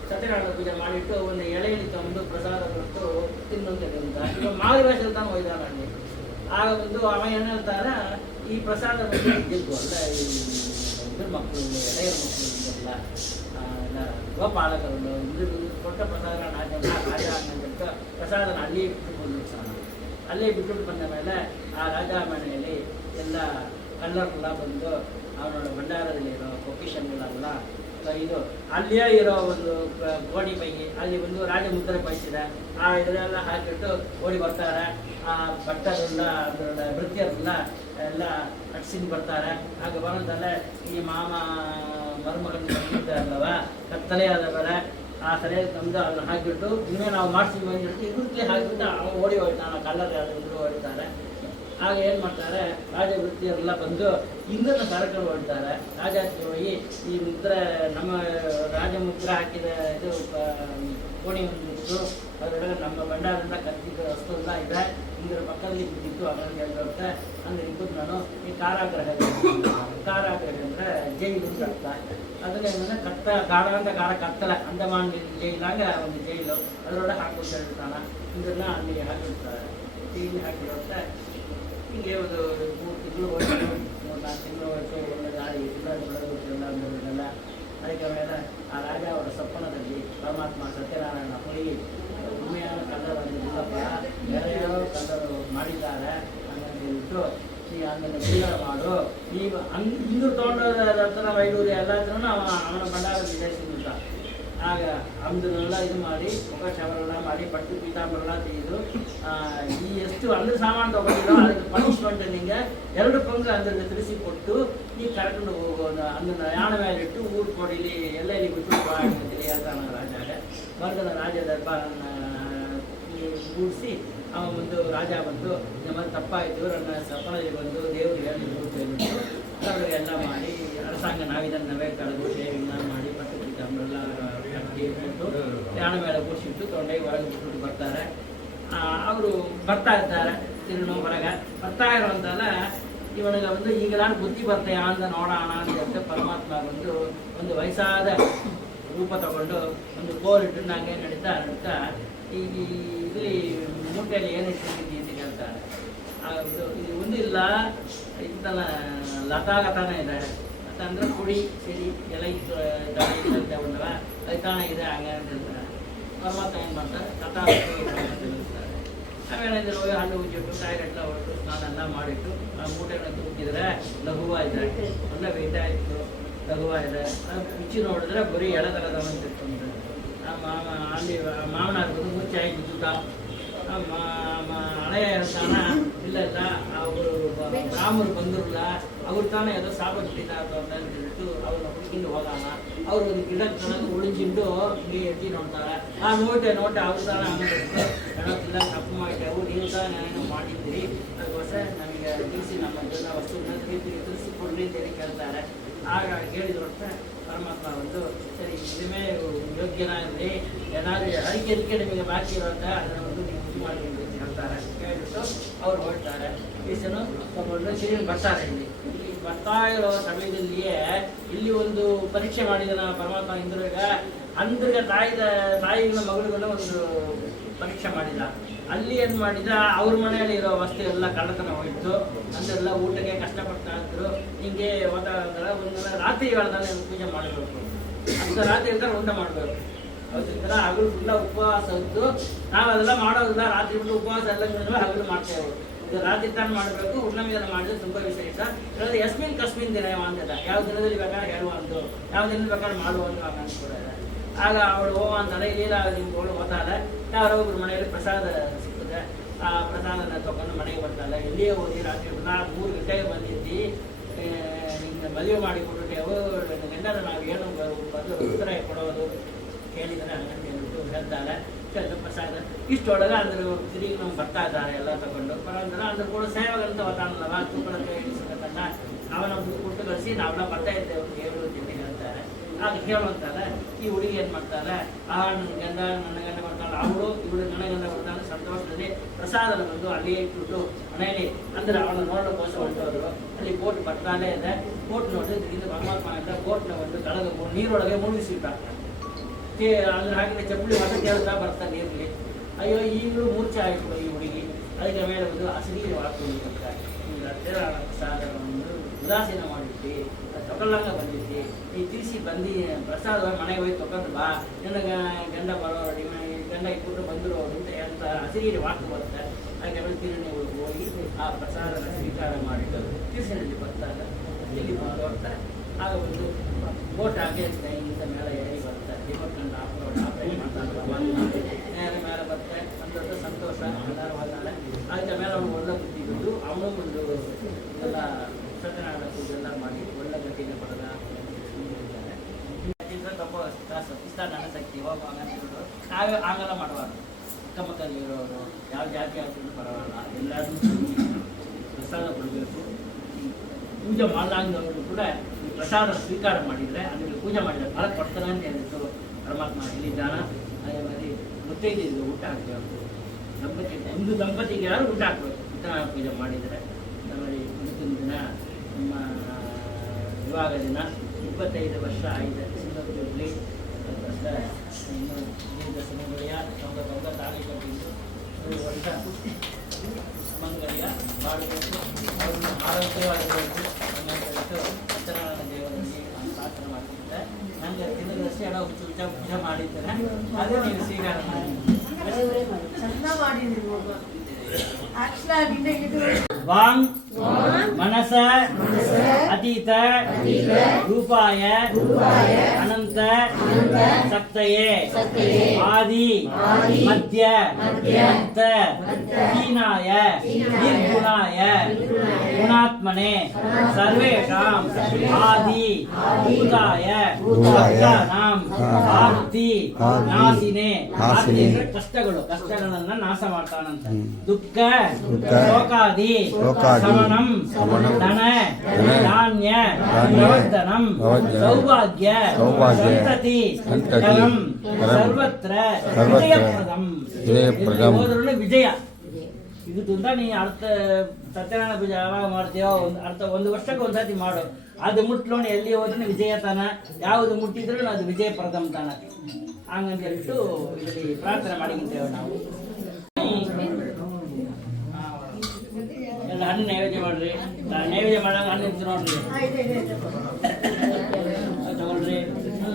ಸತ್ಯನಾರಾಯಣ ಪೂಜೆ ಮಾಡಿಟ್ಟು ಒಂದು ಎಳೆಯಲ್ಲಿ ತಂದು ಪ್ರಸಾದ ಕೊಟ್ಟು ತಿನ್ನೊಂದು ಅಂತ ಇವಾಗ ಮಾವಲಿ ಭಾಷೆಯಲ್ಲಿ ತಾನು ಹೋಯ್ದಾನ. ಆಗ ಒಂದು ಅವ ಏನು ಹೇಳ್ತಾರ, ಈ ಪ್ರಸಾದ ಇದ್ದಿದ್ದು ಅಲ್ಲ, ಈ ಇದ್ರ ಮಕ್ಕಳು ಎಳೆಯರ ಮಕ್ಕಳು ಎಲ್ಲ ಗೋಪಾಲಕರು ಕೊಟ್ಟ ಪ್ರಸಾದ ರಾಜ ಅಂತ ಪ್ರಸಾದನ ಅಲ್ಲಿಯೇ ಬಿಟ್ಟುಕೊಂಡು ಅಲ್ಲೇ ಬಿಟ್ಟು ಬಂದ ಮೇಲೆ ಆ ರಾಜ ಮನೆಯಲ್ಲಿ ಎಲ್ಲ ಕಳ್ಳರೆಲ್ಲ ಬಂದು ಅವನೋட ಭಂಡಾರದಲ್ಲಿರೋ ಪೊಕಿಷನ್ಗಳೆಲ್ಲ ಇದು ಅಲ್ಲಿಯೇ ಇರೋ ಒಂದು ಗೋಣಿ ಪೈಕಿ ಅಲ್ಲಿ ಒಂದು ರಾಜ ಮುದ್ರೆ ಬಯಸಿದೆ. ಆ ಇದನ್ನೆಲ್ಲ ಹಾಕಿಟ್ಟು ಓಡಿ ಬರ್ತಾರೆ. ಆ ಭಕ್ತರೆಲ್ಲ ಅದರ ನೃತ್ಯರೆಲ್ಲ ಎಲ್ಲ ಅಟ್ಸಿಂಗ್ ಬರ್ತಾರೆ. ಆಗ ಬರೋದಲ್ಲೇ ಈ ಮಾಮ ಮರುಮಗನ ಬಂದಿದ್ದಾರಲ್ಲವ ಕತ್ತಲೆ ಆದ ಬೇರೆ ಆ ಸರಿ ತಂದು ಅದನ್ನು ಹಾಕಿಬಿಟ್ಟು ಇನ್ನೇ ನಾವು ಮಾಡ್ತೀವಿ ಅಂದ್ಬಿಟ್ಟು ಇರುತ್ತಲೇ ಹಾಕಿಬಿಟ್ಟು ಅವ್ನು ಓಡಿ ಹೋಗ್ತಾನೆ. ಕಲ್ಲರ್ ಯಾರು ಹೊಡಿತಾರೆ. ಆಗ ಏನು ಮಾಡ್ತಾರೆ, ರಾಜ ವೃತ್ತಿಯರೆಲ್ಲ ಬಂದು ಇಂದ್ರನ ಕರಕಲು ಹೊಡ್ತಾರೆ. ರಾಜಾದ್ರೋಹಿ ಈ ಮುದ್ರೆ ನಮ್ಮ ರಾಜ ಮುದ್ರೆ ಹಾಕಿದ ಇದು ಕೋಣಿ ಬಂದಿತ್ತು, ಅದರೊಳಗೆ ನಮ್ಮ ಭಂಡಾರದಿಂದ ಕತ್ತಿದ್ದ ವಸ್ತು ಎಲ್ಲ ಇದೆ, ಇಂದ್ರ ಪಕ್ಕದಲ್ಲಿ ಬಿದ್ದಿತ್ತು, ಅದನ್ನು ಹೇಳ್ಬಿಡುತ್ತೆ. ಅಂದರೆ ಇಬ್ಬರು ನಾನು ಈ ಕಾರಾಗೃಹ ಅಂದರೆ ಜೈಲು ಅಂತ ಅರ್ಥ. ಅದನ್ನೇ ಗಾಢ ಕತ್ತಲ ಅಂಡಮಾನ್ ಜೈಲಾಗ ಒಂದು ಜೈಲು, ಅದರೊಳಗೆ ಹಾಕ್ಬಿಟ್ಟು ಹೇಳ್ತಾನೆ. ಇಂದ್ರನ್ನ ಅಲ್ಲಿ ಹಾಕಿರ್ತಾರೆ. ಇಲ್ಲಿ ಹಾಕಿರುತ್ತೆ. ಹೀಗೆ ಒಂದು 3 ತಿಂಗಳು ಹೋಯ್ತು, 3-4 ತಿಂಗಳು ಹೋಯ್ತು. ಒಳ್ಳೆ ಗಾಳಿ ಎಲ್ಲ ಬೆಳೆದಲ್ಲ ಅಂದಲ್ಲ. ಅದಕ್ಕೆ ಆಮೇಲೆ ಆ ರಾಜ ಅವರ ಸಪ್ಪನದಲ್ಲಿ ಪರಮಾತ್ಮ ಸತ್ಯನಾರಾಯಣ ಹುಡುಗಿ ಭೂಮಿಯಾದ ಕನ್ನಡಪ್ಪ ಬೇರೆ ಯಾರೋ ಕನ್ನಡ ಮಾಡಿದ್ದಾರೆ ಅಂತ ಹೇಳ್ಬಿಟ್ಟು ಈ ಹಂಗನ್ನು ಬಿಡುಗಡೆ ಮಾಡು. ಈ ಹಿಂದೂ ತೊಗೊಂಡ ರತ್ನ ವೈಡೂರ್ಯ ಎಲ್ಲ ಎಲ್ಲದನ್ನು ಅವನ ಭಂಡಾರ ವಿಜಯಿಸಿದ. ಆಗ ಅದನ್ನೆಲ್ಲ ಇದು ಮಾಡಿ ಮುಖ ಶವರೆಲ್ಲ ಮಾಡಿ ಪಟ್ಟು ಪೀತಾಂಬರೆಲ್ಲ ತೆಗೆದು ಈ ಎಷ್ಟು ಅಂದ್ರೆ ಸಾಮಾನು ತಗೊಂಡಿರೋ ಅದಕ್ಕೆ ಪನಿಷ್ಮೆಂಟ್ ನಿಂಗೆ 2 ಪಂಗ ಅಂದ್ರೆ ತಿಳಿಸಿ ಕೊಟ್ಟು ನೀ ಕರ್ಕೊಂಡು ಹೋಗೋದು ಅದನ್ನ ಯಾಣ ಮೇಲೆ ಇಟ್ಟು ಊಟ ಕೊಡಿಲಿ ಎಲ್ಲೆಲ್ಲಿ ಬಿಟ್ಟು ಬಾಡ್ತೀರಿ ಹೇಳ್ತಾನ ರಾಜಾಗ. ವರ್ಗದ ರಾಜ ದರ್ಬಾರನ್ನ ಕೂಡಿಸಿ ಅವ ಒಂದು ರಾಜ ಬಂದು ನಮ್ಮ ತಪ್ಪಾಯಿತು ನನ್ನ ಸಫಲದಲ್ಲಿ ಬಂದು ದೇವರಿಗೆ ಹೇಳಿಬಿಟ್ಟು ಅವರಿಗೆಲ್ಲ ಮಾಡಿ ಅರಸಾಂಗ ನಾವಿದನ್ನವೇ ಕಳೆದು ಶೇವಿಂಗ್ ಮಾಡಿ ಪಟ್ಟು ಪೀತಾಂಬರೆಲ್ಲ ಕೊಟ್ಟು ಯಾಣ ಮೇಲೆ ಕೂರಿಸಿಟ್ಟು ತೊಗೊಂಡೋಗಿ ಒಳಗೆ ಬಿಟ್ಬಿಟ್ಟು ಬರ್ತಾರೆ. ಅವರು ಬರ್ತಾ ಇರ್ತಾರೆ ತಿರುನು ಹೊರಗೆ ಬರ್ತಾ ಇರುವಂತೆಲ್ಲ ಇವನಿಗೆ ಒಂದು ಈಗ ನಾನು ಬುದ್ಧಿ ಬರ್ತೇಯ ಅಂತ ನೋಡೋಣ ಅಂತ ಪರಮಾತ್ಮ ಬಂದು ಒಂದು ವಯಸ್ಸಾದ ರೂಪ ತಗೊಂಡು ಒಂದು ಕೋಲಿಟ್ಟು ನಂಗೆ ನಡೀತಾ ಈಗ ಇಲ್ಲಿ ಮೂಟೆಯಲ್ಲಿ ಏನಿತ್ತು ಅಂತ ಕೇಳ್ತಾರೆ. ಇದು ಒಂದಿಲ್ಲ ಇದನ್ನ ಲತಾಗತಾನ ಇದೆ ಅಂದ್ರೆ ಕುಡಿ ಸಿಡಿ ಎಲ್ಲ ತಗೊಂಡವ ಲತಾನ ಇದೆ ಹಂಗೆ ಅಂತ ಹೇಳ್ತಾರೆ. ಪರಮಾತ್ಮ ಏನು ಮಾಡ್ತಾರೆ ಕಥಾ ತಿಳಿಸ್ತಾರೆ. ಆಮೇಲೆ ಹೋಗಿ ಹಣ್ಣು ಉಜ್ಜಿಟ್ಟು ಕಾಯಿಗಟ್ಟಲ ಹೊರಟು ಸ್ನಾನ ಎಲ್ಲ ಮಾಡಿಟ್ಟು ಮೂಟೆಗಳನ್ನು ತೂಕಿದ್ರೆ ಲಘುವಾಗಿದೆ, ಒಳ್ಳೆ ವೇಟ ಇತ್ತು, ಲಘುವಾಗಿದೆ. ರುಚಿ ನೋಡಿದ್ರೆ ಬರೀ ಎಳೆದರದ ಅಂತಿತ್ತು. ಅಲ್ಲಿ ಮಾವನ ಮುಚ್ಚಾಯಿತು ಜೂಟ ಹಳೆಯ ಹೇಳ್ತಾನ ಇಲ್ಲ ಅವರು ರಾಮರು ಬಂದಿರಲ್ಲ ಅವ್ರು ತಾನೇ ಏನೋ ಸಾಪ ಬಿಟ್ಟಿದ್ದಾರೆ ಅಂತ ಹೇಳ್ಬಿಟ್ಟು ಅವ್ರನ್ನ ಹುಡುಕಿಂದು ಹೋಗೋಣ. ಅವ್ರು ಒಂದು ಗಿಡಕ್ಕೆ ಉಳಿಜಿಂಡು ಎತ್ತಿ ನೋಡ್ತಾರೆ. ಆ ನೋಟೆ ಅವ್ರು ತಾನೇ ಗಣಪಿಲ್ಲ ತಪ್ಪು ಮಾಡಿಟ್ಟೆವು, ನೀವು ತಾನೇ ಏನೇನೋ ಮಾಡಿದ್ದೀರಿ, ಅದಕ್ಕೋಸ್ಕರ ನಮಗೆ ತಿಳಿಸಿ ನಮ್ಮ ಜನ ವಸ್ತುಗಳನ್ನ ತಿಳಿಸಿಕೊಡ್ರಿ ಅಂತೇಳಿ ಕೇಳ್ತಾರೆ. ಆಗ ಹೇಳಿದ್ರು ಪರಮಾತ್ಮ ಒಂದು ಸರಿ ಇದುಮೇ ಯೋಗ್ಯನಾಗಲಿ ಏನಾದರೂ ಅರಿಕೆ ನಿಮಗೆ ಬಾಕಿ ಇರುತ್ತೆ ಅದನ್ನು ಒಂದು ನೀವು ಇದು ಮಾಡಿ ಅಂತ ಹೇಳ್ತಾರೆ. ಕೇಳಿಬಿಟ್ಟು ಅವ್ರು ಹೊರಡ್ತಾರೆ. ಈಸನು ತಗೊಂಡು ಸಿರಿಯನ್ನು ಬರ್ತಾರೆ. ಇಲ್ಲಿ ಬರ್ತಾ ಇರೋ ಸಮಯದಲ್ಲಿಯೇ ಇಲ್ಲಿ ಒಂದು ಪರೀಕ್ಷೆ ಮಾಡಿದ ಪರಮಾತ್ಮ ಇಂದ್ರಿಗೆ ತಾಯಿಗಳ ಮಗಳಿಗೂ ಒಂದು ಪರೀಕ್ಷೆ ಮಾಡಿದ. ಅಲ್ಲಿ ಏನು ಮಾಡಿದ ಅವ್ರ ಮನೆಯಲ್ಲಿ ಇರೋ ವಸ್ತು ಎಲ್ಲ ಕಳ್ಳತನ ಹೋಯಿತು. ಅಂದೆಲ್ಲ ಊಟಕ್ಕೆ ಕಷ್ಟಪಡ್ತಾ ಇದ್ರು. ಹಿಂಗೆ ಓದಾದ್ರೆ ಒಂದೆಲ್ಲ ರಾತ್ರಿ ಹೇಳ್ದಾನೆ ಪೂಜೆ ಮಾಡಬೇಕು ಅಂತ ರಾತ್ರಿ ಹೇಳ್ತಾರೆ ಊಟ ಮಾಡಬೇಕು. ಅದಕ್ಕಿಂತ ಹಗಲು ಫುಲ್ಲ ಉಪವಾಸ ಇದ್ದು ನಾವು ಅದೆಲ್ಲ ಮಾಡೋದಿಲ್ಲ. ರಾತ್ರಿ ಬಿಟ್ಟು ಉಪವಾಸ ಎಲ್ಲ ಹಗಲು ಮಾಡ್ತೇವೆ. ಇದು ರಾತ್ರಿ ತಾನು ಮಾಡಬೇಕು. ಹುಣ್ಣಿಮೆಲ್ಲ ಮಾಡಿದ್ರೆ ತುಂಬ ವಿಶೇಷ. ಹೇಳೋದು ಯಸ್ಮಿನ್ ಕಸ್ಮಿನ್ ದಿನ ಅಂತಿಲ್ಲ. ಯಾವ ದಿನದಲ್ಲಿ ಬೇಕಾದ್ರೆ ಹೇಳುವಂತು, ಯಾವ ದಿನದಲ್ಲಿ ಬೇಕಾದ್ರೆ ಮಾಡುವಂತ ಅನ್ಸ್ಕೊಡೋದು. ಆಗ ಅವಳು ಹೋಗ ಅಂತಾಳೆ ಇಲ್ಲ ನಿಮ್ಗಳು ಓದ್ತಾಳೆ. ಯಾರೊಬ್ಬರು ಮನೆಯಲ್ಲಿ ಪ್ರಸಾದ ಸಿಗ್ತದೆ. ಆ ಪ್ರಸಾದನ ತಗೊಂಡು ಮನೆಗೆ ಬರ್ತಾಳೆ. ಎಲ್ಲಿಯೇ ಹೋಗಿ ರಾತ್ರಿ 3 ಗಂಟೆಗೆ ಬಂದಿದ್ದಿ ನಿನ್ನ ಮದುವೆ ಮಾಡಿ ಕೊಟ್ಟುಟ್ಟೆವು ಗಂಡನ ನಾವು ಏನು ಬಂದು ಉತ್ತರ ಕೊಡೋದು ಹೇಳಿದರೆ ಹಂಗಂತ ಹೇಳ್ಬಿಟ್ಟು ಹೇಳ್ತಾಳೆ. ಪ್ರಸಾದ ಇಷ್ಟೊಳಗೆ ಅಂದ್ರೆ ತಿರುಗಿ ನಮ್ಗೆ ಬರ್ತಾ ಇದ್ದಾರೆ ಎಲ್ಲ ತಗೊಂಡು ಬರೋದ್ರೆ ಅಂದ್ರೆ ಕೂಡ ಸೇವೆಗಂತ ಓದ್ತಾನಲ್ಲವ ತುಪ್ಪಳಕ್ಕೆ ಇಳಿಸ್ಬೇಕಂತ ಅವನ ಕೊಟ್ಟು ಕಳಿಸಿ ನಾವೆಲ್ಲ ಬರ್ತಾ ಇದ್ದೇವೆ ದೇವರು ಜೊತೆ ಹೇಳ್ತಾರೆ. ಆಗ ಹೇಳುವಂತಾಳೆ ಈ ಹುಡುಗಿ ಏನು ಮಾಡ್ತಾಳೆ ನನ್ನ ಗಂಡ ಬರ್ತಾಳೆ. ಅವಳು ಇವಳು ನನ್ನ ಗಂಡ ಬರ್ತಾಳೆ. ಸಂತೋಷದಲ್ಲಿ ಪ್ರಸಾದನ ಬಂದು ಅಲ್ಲಿಯೇ ಇಟ್ಬಿಟ್ಟು ಮನೆಯಲ್ಲಿ ಅಂದ್ರೆ ಅವಳನ್ನ ನೋಡೋಕ್ಕೋಸ್ಕರ ಹೊರಟೋದ್ರು. ಅಲ್ಲಿ ಬೋಟ್ ಬರ್ತಾನೆ ಇದೆ. ಬೋಟ್ ನೋಡಿ ಇದರಿಂದ ಪರಮಾತ್ಮ ಅಂತ ಬೋಟ್ನ ಒಂದು ತಳಗ ನೀರೊಳಗೆ ಮುಳುಗಿಸಿಬಿಟ್ಟಾಗ್ತಾನೆ. ಅದ್ರ ಹಾಗೆ ಚಪ್ಪಲಿ ಹೊಸ ಕೇಳ್ತಾ ಬರ್ತಾನೆ ನೀರಲ್ಲಿ. ಅಯ್ಯೋ ಈಗಲೂ ಮೂರ್ಛೆ ಆಯಿತು ಈ ಹುಡುಗಿ. ಅದಕ್ಕೆ ಮೇಲೆ ಒಂದು ಹಸಿರು ಹಾಕೊಂಡು ಬರ್ತಾರೆ. ಈಗ ಹತ್ತಿರ ಪ್ರಸಾದವನ್ನು ಉದಾಸೀನ ಮಾಡಿದ್ವಿ, ತಗೊಳ್ಳಂಗ ಬಂದಿದ್ವಿ, ಈ ತಿಳಿಸಿ ಬಂದು ಪ್ರಸಾದ ಮನೆಗೆ ಹೋಗಿ ತಗೊಂಡು ಬಾ, ನನ್ನ ಗಂಡ ಬರೋರು ಗಂಡ ಇಟ್ಬಿಟ್ಟು ಬಂದರು ಅಂತ ಹೇಳ್ತಾ ಹಸಿರಿಗೆ ವಾಕ್ ಬರುತ್ತೆ. ಹಾಗೆ ಆಮೇಲೆ ತೀರ್ಣೆ ಹೋಗಿ ಆ ಪ್ರಸಾದನ ಸ್ವೀಕಾರ ಮಾಡಿದ್ದು ತೀರ್ಸಿನಲ್ಲಿ ಬರ್ತಾರೆ. ಇಲ್ಲಿ ಬಂದು ಹೋಗ್ತಾರೆ. ಆಗ ಒಂದು ಬೋಟ್ ಹಾಕಿ ಇಂಥ ಮೇಲೆ ಏರಿ ಬರ್ತಾರೆ. ರಿಮೋಟ್ ಕಂಡು ಆಪರೇಟ್ ಮಾಡ್ತಾರೆ. ಮೇಲೆ ಬರ್ತಾರೆ. ಸಂತೋಷ ಎಲ್ಲರೂ ಹೋದಾಳೆ. ಅದಕ್ಕೆ ಮೇಲೆ ಅವನು ಒಳ್ಳೆ ಬುದ್ಧಿ ಬಿಟ್ಟು ಅವನು ಒಂದು ಎಲ್ಲ ಸತ್ಯನಾರಾಯಣ ಪೂಜೆ ಎಲ್ಲ ಮಾಡಿ ಒಳ್ಳೆ ಗಟ್ಟಿಗೆ ಬರೋದ ತಪ್ಪ ಸತ್ತಿಸ್ತಾನ ಶಕ್ತಿ ಹೋಗುವಾಗ ಅಂತೇಳಿದ್ರು. ನಾವೇ ಆಗೆಲ್ಲ ಮಾಡಬಾರ್ದು. ಅಕ್ಕಪಕ್ಕದಲ್ಲಿರೋರು ಯಾವ ಜಾತಿ ಆಗ್ತಿದ್ರು ಪರವಾಗಿಲ್ಲ, ಎಲ್ಲರೂ ಪ್ರಸಾದ ಕೊಡಬೇಕು. ಪೂಜೆ ಮಾಡಲಾಗಿದ್ದವರು ಕೂಡ ಈ ಪ್ರಸಾದ ಸ್ವೀಕಾರ ಮಾಡಿದರೆ ಅದಕ್ಕೆ ಪೂಜೆ ಮಾಡಿದರೆ ಫಲ ಕೊಡ್ತಾನೆ ಅಂತ ಹೇಳಿತ್ತು ಪರಮಾತ್ಮ. ಇಲ್ಲಿದ್ದಾನ ಅದೇ மாதிரி ಮುತ್ತೈದೆಯರು ಊಟ ಹಾಕಬೇಕು. ದಂಪತಿಗೆ ಯಾರು ಊಟ ಹಾಕಬೇಕು ಸತ್ಯನಾರಾಯಣ ಪೂಜೆ ಮಾಡಿದರೆ. ನಮ್ಮಲ್ಲಿ ಮುಂದಿನ ದಿನ ನಮ್ಮ ವಿವಾಹ ದಿನ 25 ವರ್ಷ ಆಗಿದೆ. ಸಿಂಧು ಜೂಬ್ಲಿ ಇನ್ನು ಸಮುದಾಯ ತಾಳಿ ಕೊಟ್ಟಿದ್ದು 1 ವರ್ಷ ಮಂಗಲ್ಯ ಮಾಡಬೇಕು. ಅವ್ರನ್ನ ಆರೋಗ್ಯವಾಗಿರಬೇಕು ಅನ್ನೋದು ಸತ್ಯನಾರಾಯಣ ದೇವರಲ್ಲಿ ನಾನು ಪ್ರಾರ್ಥನೆ ಮಾಡ್ತಿದ್ದೆ. ನನಗೆ ದಿನದಷ್ಟೇ ಹಣ ಪೂಜೆ ಮಾಡಿದ್ದೇನೆ. ಅದೇ ನೀವು ಸ್ವೀಕಾರ ಮಾಡಿ ಚಂದ ಮಾಡಿ ಆಕ್ಚುಲಿ वांग मनस अतीत रूपाय अनंत शक्तये आदि मध्य अंत हीनाय निर्गुणाय गुणात्मने सर्वेषां आदि भूताय भक्तानां आप्ति नाशिने आप्ति ಅಂದ್ರೆ ಕಷ್ಟಗಳನ್ನು ನಾಶ ಮಾಡ್ತಾನಂತ ದುಃಖ ಶೋಕಾದಿ ಶಮನಂ ಧನ ಧಾನ್ಯ ಪ್ರವರ್ಧನಂ ಸೌಭಾಗ್ಯ ಸಂತತಿ ಕರಂ ಸರ್ವತ್ರ ವಿಜಯಪ್ರದಂ ಹೋದ್ರೂ ವಿಜಯ ಇದು ತುಂಬ ನೀ ಅರ್ಥ ಸತ್ಯನಾರಾಯಣ ಪೂಜೆ ಯಾವಾಗ ಮಾಡ್ತೀವೋ ಒಂದು ವರ್ಷಕ್ಕೆ ಒಂದ್ಸತಿ ಮಾಡು. ಅದು ಮುಟ್ಲೋಣ ಎಲ್ಲಿ ಹೋದ್ರೂ ವಿಜಯ ತಾನ, ಯಾವುದು ಮುಟ್ಟಿದ್ರೂ ಅದು ವಿಜಯ ಪ್ರದಂ ತಾನ. ಹಂಗಂತ ಹೇಳ್ಬಿಟ್ಟು ಇದರಲ್ಲಿ ಪ್ರಾರ್ಥನೆ ಮಾಡಿಕೊಂತೇವೆ ನಾವು. ಎಲ್ಲ ಹಣ್ಣು ನೈವೇದ್ಯ ಮಾಡ್ರಿ. ನೈವೇದ್ಯ ಮಾಡಾಗ ಹಣ್ಣು ಇತ್ತು ನೋಡ್ರಿ, ತಗೊಳ್ರಿ.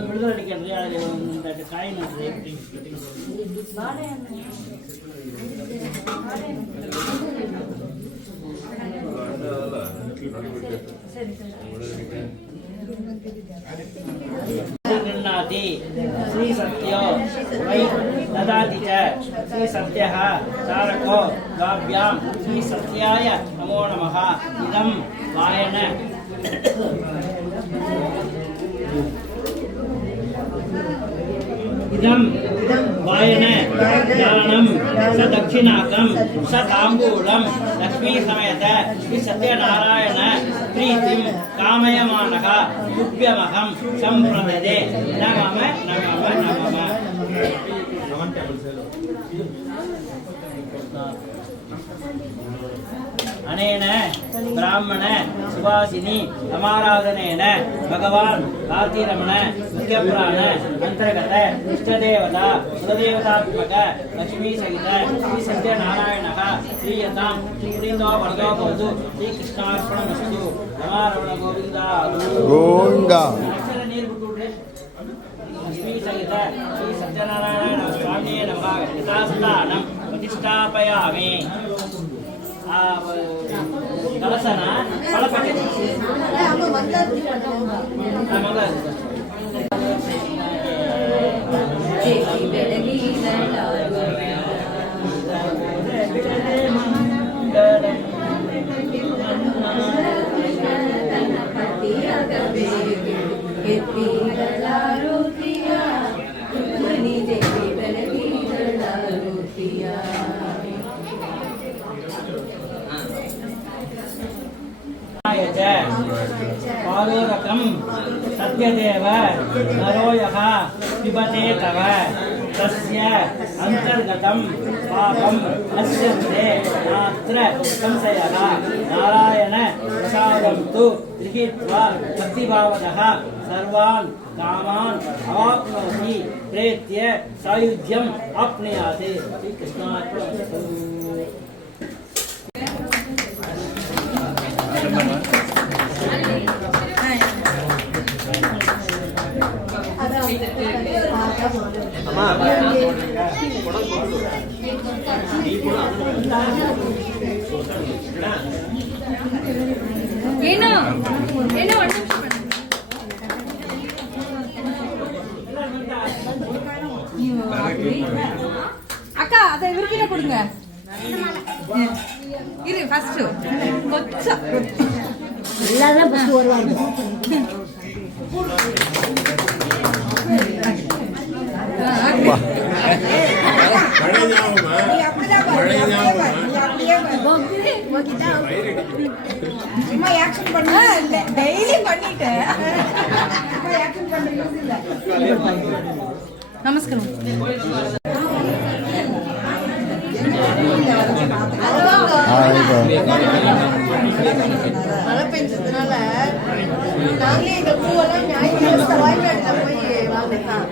ಬಿಡುಗಡೆ ಅಡಿಕೆಲ್ರಿ, ಅಲ್ಲಿ ಒಂದು ಕಾಯಿ ನೋಡ್ರಿ. गृह्णाति श्री सत्यो वै ददाति च श्री सत्यः चारको द्वाभ्यां श्री सत्याय नमो नमः. इदं वायन इदं वायन दानं स दक्षिणाकं स ताम्बूलं लक्ष्मी समेत श्री सत्यनारायण प्रीतिं कामयमानः तुभ्यमहं सम्प्रददे. नमः नमः नमः. अनेन ब्राह्मण सुभाषिनी समाराधनेन भगवान् कार्तिरमण मुख्यप्राण अंतर्गत इष्टदेवता कुलदेवतात्मक लक्ष्मी सहित श्री सत्यनारायणः श्रीयतां श्रीवृन्दो वरदो भवतु. श्रीकृष्णार्पणमस्तु. रमारमण गोविन्द गोविन्द. लक्ष्मी सहित श्री सत्यनारायण स्वामी नमः. यथास्थानं प्रतिष्ठापयामि. ಕಳಸನ ಒಳಪಟ್ಟೆ पालोरकं सत्यदेव नरो यः पिबते तव तस्य अंतर्गतं पापं नश्यन्ते नात्र संशयः. नारायण प्रसादं तु गृहीत्वा भक्तिभावतः सर्वान् कामान् अवाप्नोति प्रेत्य सायुज्यम् आप्नुयात्. श्रीकृष्णार्पणमस्तु. ಏನು ಅಕ್ಕ அதை இவர்கிட்ட கொடுங்க. இரு ஃபர்ஸ்ட் கொச்ச எல்லாரும் பஸ் வருவாங்க. நமஸ்காரம். மழை பெஞ்சதுனால நாங்களே இந்த பூவெல்லாம் ஞாயிற்றுக்கிழமை வாய்க்காடுல போய் வாழ்ந்துக்கலாம்.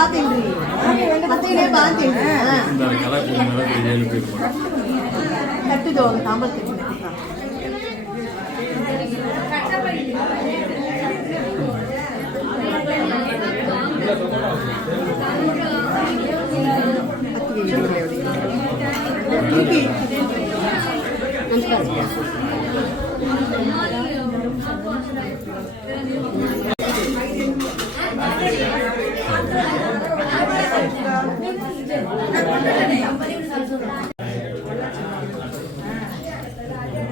பாத்தீங்க மத்தே பாத்தீங்க இந்த கலக்கு நடக்கு 7 பேர் கட்டுதோ தாமத்துக்கு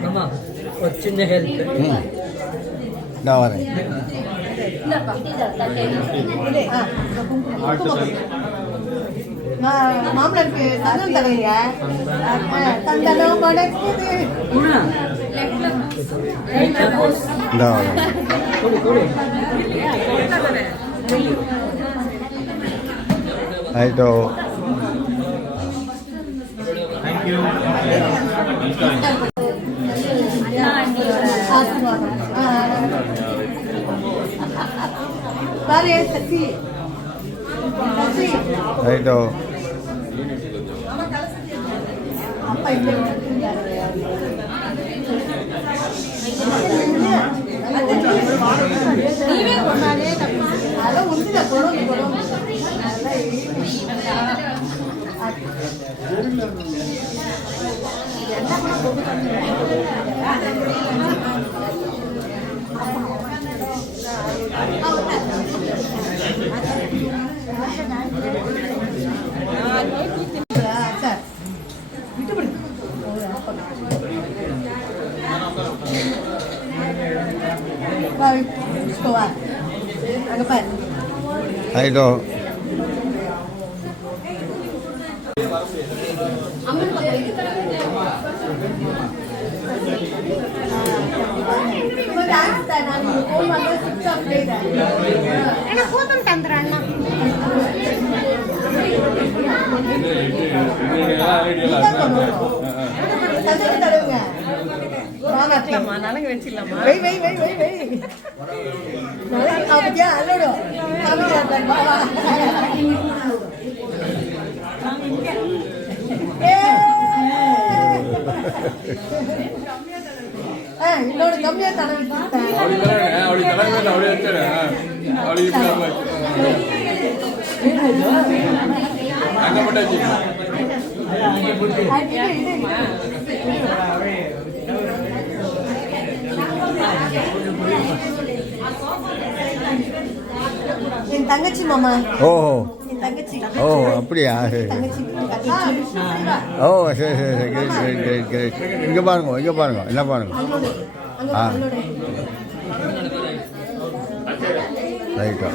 அம்மா ஒரு சின்ன ஹெல்ப் நான் வரேன் மாமனருக்கு தந்தம் தரைங்க தந்தனம் மடக்குது நான் வரேன் ಆಯಿತು ಬಾರೆ ಸಸಿ ಸಸಿ ಆಯಿತು ಅಪ್ಪ ಇಲ್ಲೇ ನೀವೇ ಕೊಡಾನೆ ಅಲ್ಲ ಉಂಟಿದ ಕೊಡೋದು ಕೊಡೋದು ಸರ್ ಬಿಟ್ಟು ಬಿಡಿ Rồi, cô à. Ăn cái ಆಯಿತು ಅಣ್ಣ ಕೂತಂ ತಂದ್ರ ಅಣ್ಣ நாளைக்கு வச்சிடலாமா வை வை வை வை வை நாளைக்கு அப்படியா அல்லோடு இன்னொரு கம்மியா தன விட்டுட்டேன் என் தங்கச்சி மாமா ஓஹோ என் தங்கச்சி ஓ அப்படியா தங்கச்சி ஓ சரி சரி சரி கிரேட் கிரேட் கிரேட் கிரேட் இங்கே பாருங்க என்ன பாருங்க ஆ ரைட்டா